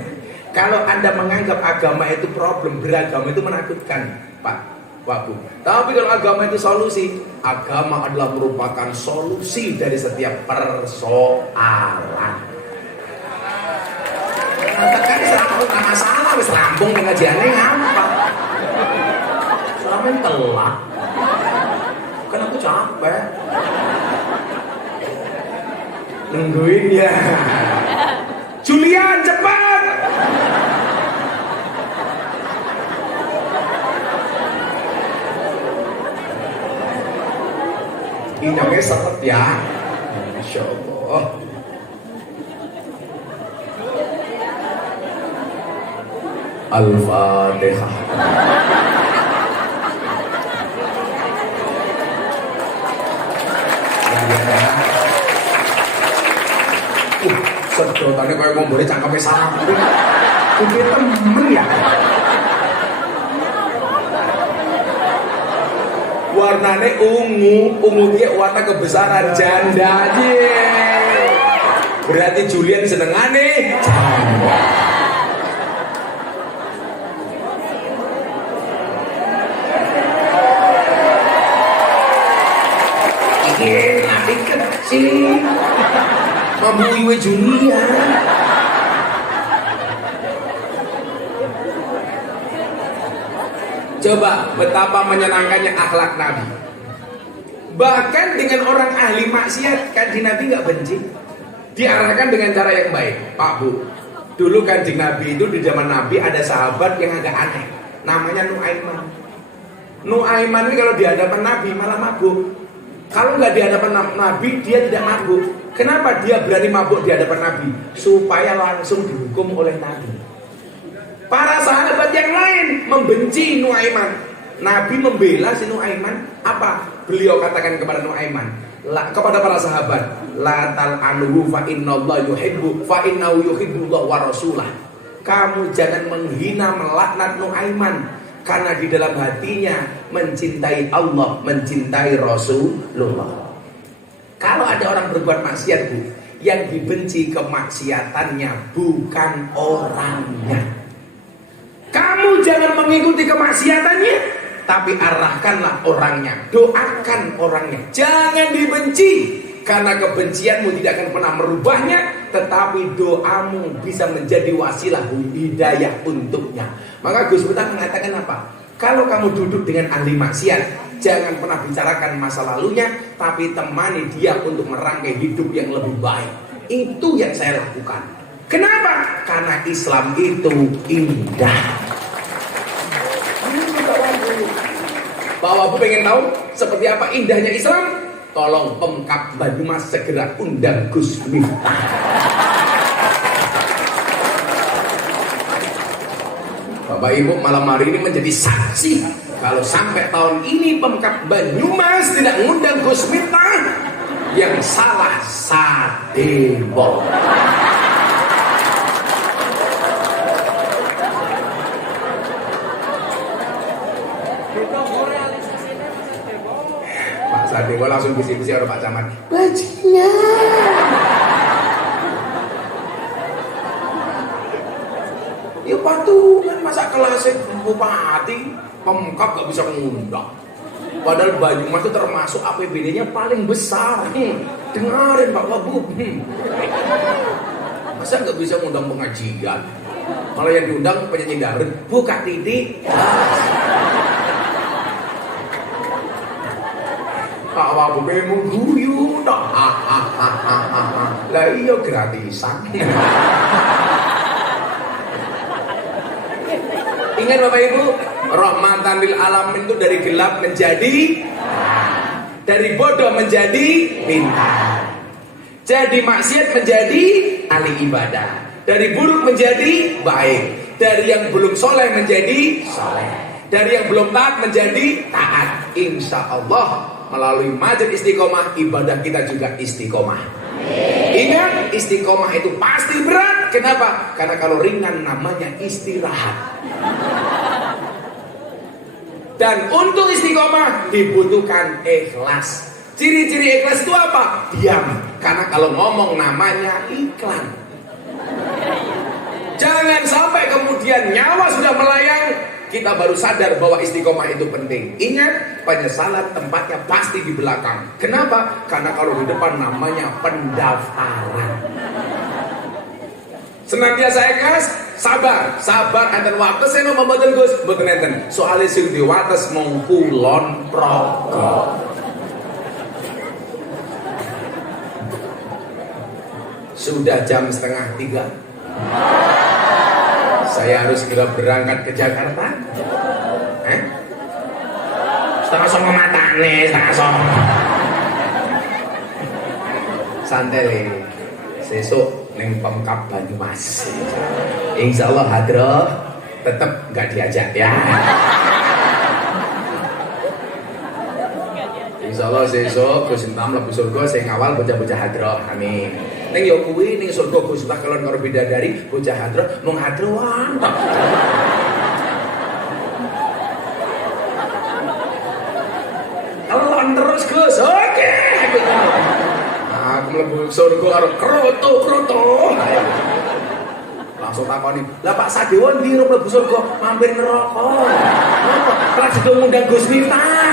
Kalau Anda menganggap agama itu problem, beragama itu menakutkan, Pak, Bu. Tapi kalau agama itu solusi, agama adalah merupakan solusi dari setiap persoalan. Katakan serampung, nggak masalah, wis rampung pengajiannya ngapa? Selama telat, kan aku capek. Nungguin ya. Julian cepat. Hidungnya seret ya. Masya Allah. Al-Fatihah. Sedotannya kayak ngomongnya cangkapnya salah. Ini temen ya. Warnanya ungu dia warna kebesaran janda. Berarti Julian senengane janda. Ini lagi kecil. Membui Julian. Coba betapa menyenangkannya akhlak Nabi. Bahkan dengan orang ahli maksiat, kanjeng Nabi nggak benci. Diarahkan dengan cara yang baik. Pak Bu, dulu kanjeng Nabi itu di zaman Nabi ada sahabat yang agak aneh. Namanya Nuaiman. Nuaiman ini kalau di hadapan Nabi malah mabuk. Kalau nggak di hadapan Nabi dia tidak mabuk. Kenapa dia berani mabuk di hadapan Nabi? Supaya langsung dihukum oleh Nabi. Para sahabat yang lain membenci Nuaiman. Nabi membela si Nuaiman. Apa beliau katakan kepada Nuaiman? Kepada para sahabat, la tal'anhu fa innallaha yuhibbu fa innahu yuhibbullah wa rasulah. Kamu jangan menghina melaknat Nuaiman, karena di dalam hatinya mencintai Allah, mencintai Rasulullah. Kalau ada orang berbuat maksiat, Bu, yang dibenci kemaksiatannya bukan orangnya. Kamu jangan mengikuti kemaksiatannya, tapi arahkanlah orangnya, doakan orangnya. Jangan dibenci, karena kebencianmu tidak akan pernah merubahnya, tetapi doamu bisa menjadi wasilah hidayah untuknya. Maka Gus Miftah mengatakan apa? Kalau kamu duduk dengan ahli maksiat, jangan pernah bicarakan masa lalunya, tapi temani dia untuk merangkai hidup yang lebih baik. Itu yang saya lakukan. Kenapa? Karena Islam itu indah. Bahwa aku pengen tahu seperti apa indahnya Islam? Tolong Pemkab Banyumas segera undang Gus Miftah. Bapak Ibu malam hari ini menjadi saksi. Kalau sampai tahun ini Pemkab Banyumas tidak mengundang Gus Miftah, yang salah Sadebo. Pak Sadebo langsung bisi-bisi orang Pak Camat. Bajinya. Ya patungan masa kelasnya bupati, Pemkab gak bisa mengundang. Padahal Banyumas itu termasuk APBD-nya paling besar. Dengarin Pak Wagub. Masa gak bisa mengundang pengajian? Kalau yang diundang penyanyi dangdut, buka titik. Pak Wagub mau guyu dah. Lah iya gratisan. Ingat Bapak Ibu, rahmatan lil alamin itu dari gelap menjadi, dari bodoh menjadi pintar, jadi maksiat menjadi ahli ibadah, dari buruk menjadi baik, dari yang belum soleh menjadi soleh, dari yang belum taat menjadi taat. Insya Allah melalui majelis istiqomah ibadah kita juga istiqomah. Ingat, istiqomah itu pasti berat. Kenapa? Karena kalau ringan namanya istirahat. Dan untuk istiqomah dibutuhkan ikhlas. Ciri-ciri ikhlas itu apa? Diam. Karena kalau ngomong namanya iklan. Jangan sampai kemudian nyawa sudah melayang, kita baru sadar bahwa istiqomah itu penting. Ingat, penyesalan tempatnya pasti di belakang. Kenapa? Karena kalau di depan namanya pendaftaran. Senantiasa ikhlas, sabar enten waktu saya mau mboten Gus, mboten enten. Soale sing diwates mung kulon praga. Sudah jam 2:30. Saya harus segera berangkat ke Jakarta. Setengah songo matane, setengah songo. Santai le. Sesuk ning Pemkab Banyumas. Insyaallah hadroh tetap nggak diajak ya. Insyaallah sesuk Gus Entam mlebu surga sing ngawal bocah-bocah hadroh. Amin. Ning yo kuwi ning surga Gus lah kelon karo bidadari bocah hadroh mung hadrohan tok. Kelon terus Gus. Oke. Aku mlebu surga karo kroto. Langsung takoni, "Lah Pak Sadewo ndi mlebu surga? Mampir neraka." Napa? Kelas itu ngundang Gus Miftah.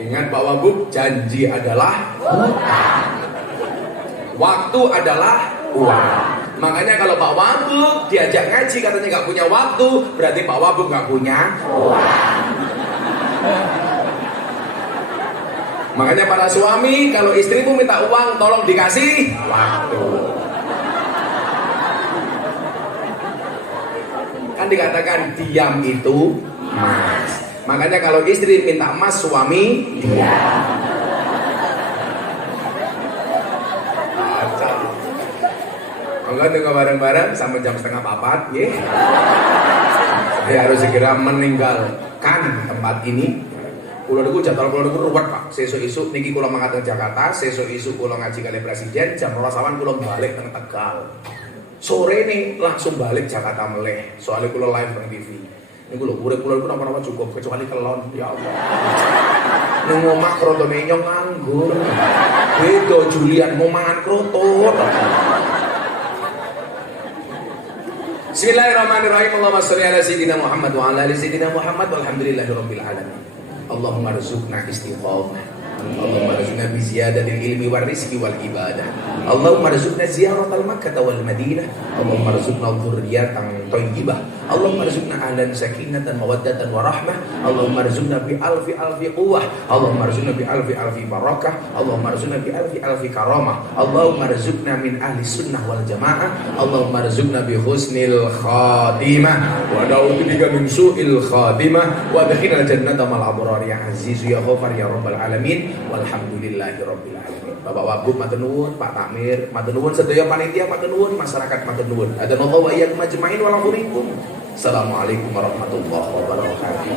Ingat Pak Wagub, janji adalah utang. Waktu adalah uang. Makanya kalau Pak Wagub diajak ngaji katanya nggak punya waktu, berarti Pak Wagub nggak punya uang. Makanya para suami, kalau istrimu minta uang, tolong dikasih waktu. Kan dikatakan diam itu mas. Makanya kalau istri minta emas, suami diam. Enggak tunggu bareng-bareng sampai jam 3:30 ya. Saya harus segera meninggalkan tempat ini. Kulo niku jadwal kulo niku ruwet Pak. Sesuk-esuk niki kulo mangkat ke Jakarta, sesuk-esuk kulo ngaji kali presiden, jam 12 awan kulo balik teng Tegal. Sore nih langsung balik Jakarta meleh. Soalnya kulo live teng TV. Niku lho urip kulo niku napa-napa cukup kecuali kelon. Ya Allah. Ning omah krotone nyong nganggur. Beda Julian mau mangan kroto. Bismillahirrahmanirrahim. Allahumma sholli ala sayyidina Muhammad wa ala ali sayyidina Muhammad walhamdulillahirabbil alamin. Allahumma rzuqna istiqamah. Allahumma rzuqna bi ziyadatil ilmi war rizqi wal ibadah. Allahumma rzuqna ziyaratal Makkah wal Madinah. Allahumma rzuqna dzurriyyatan thayyibah. Allahumma rzuqna ahlan sakinatan mawaddatan wa rahmah. Allahumma rzuqna bi alfi quwwah. Allahumma rzuqna bi alfi barakah. Allahumma rzuqna bi alfi karamah. Allahumma rzuqna min ahli sunnah wal jamaah. Allahumma rzuqna bi husnil khatimah wa na'udzubika min su'il khatimah wa adkhilna jannata mal abrar ya aziz ya ghafar ya rabbal alamin. Walhamdulillahirabbil alamin. Bapak Wagub matur nuwun, Pak Takmir matur nuwun, sedaya panitia matur nuwun, masyarakat matur nuwun. Adanallahu wa iyyakum ajmain wa lakum. Assalamualaikum warahmatullahi wabarakatuh.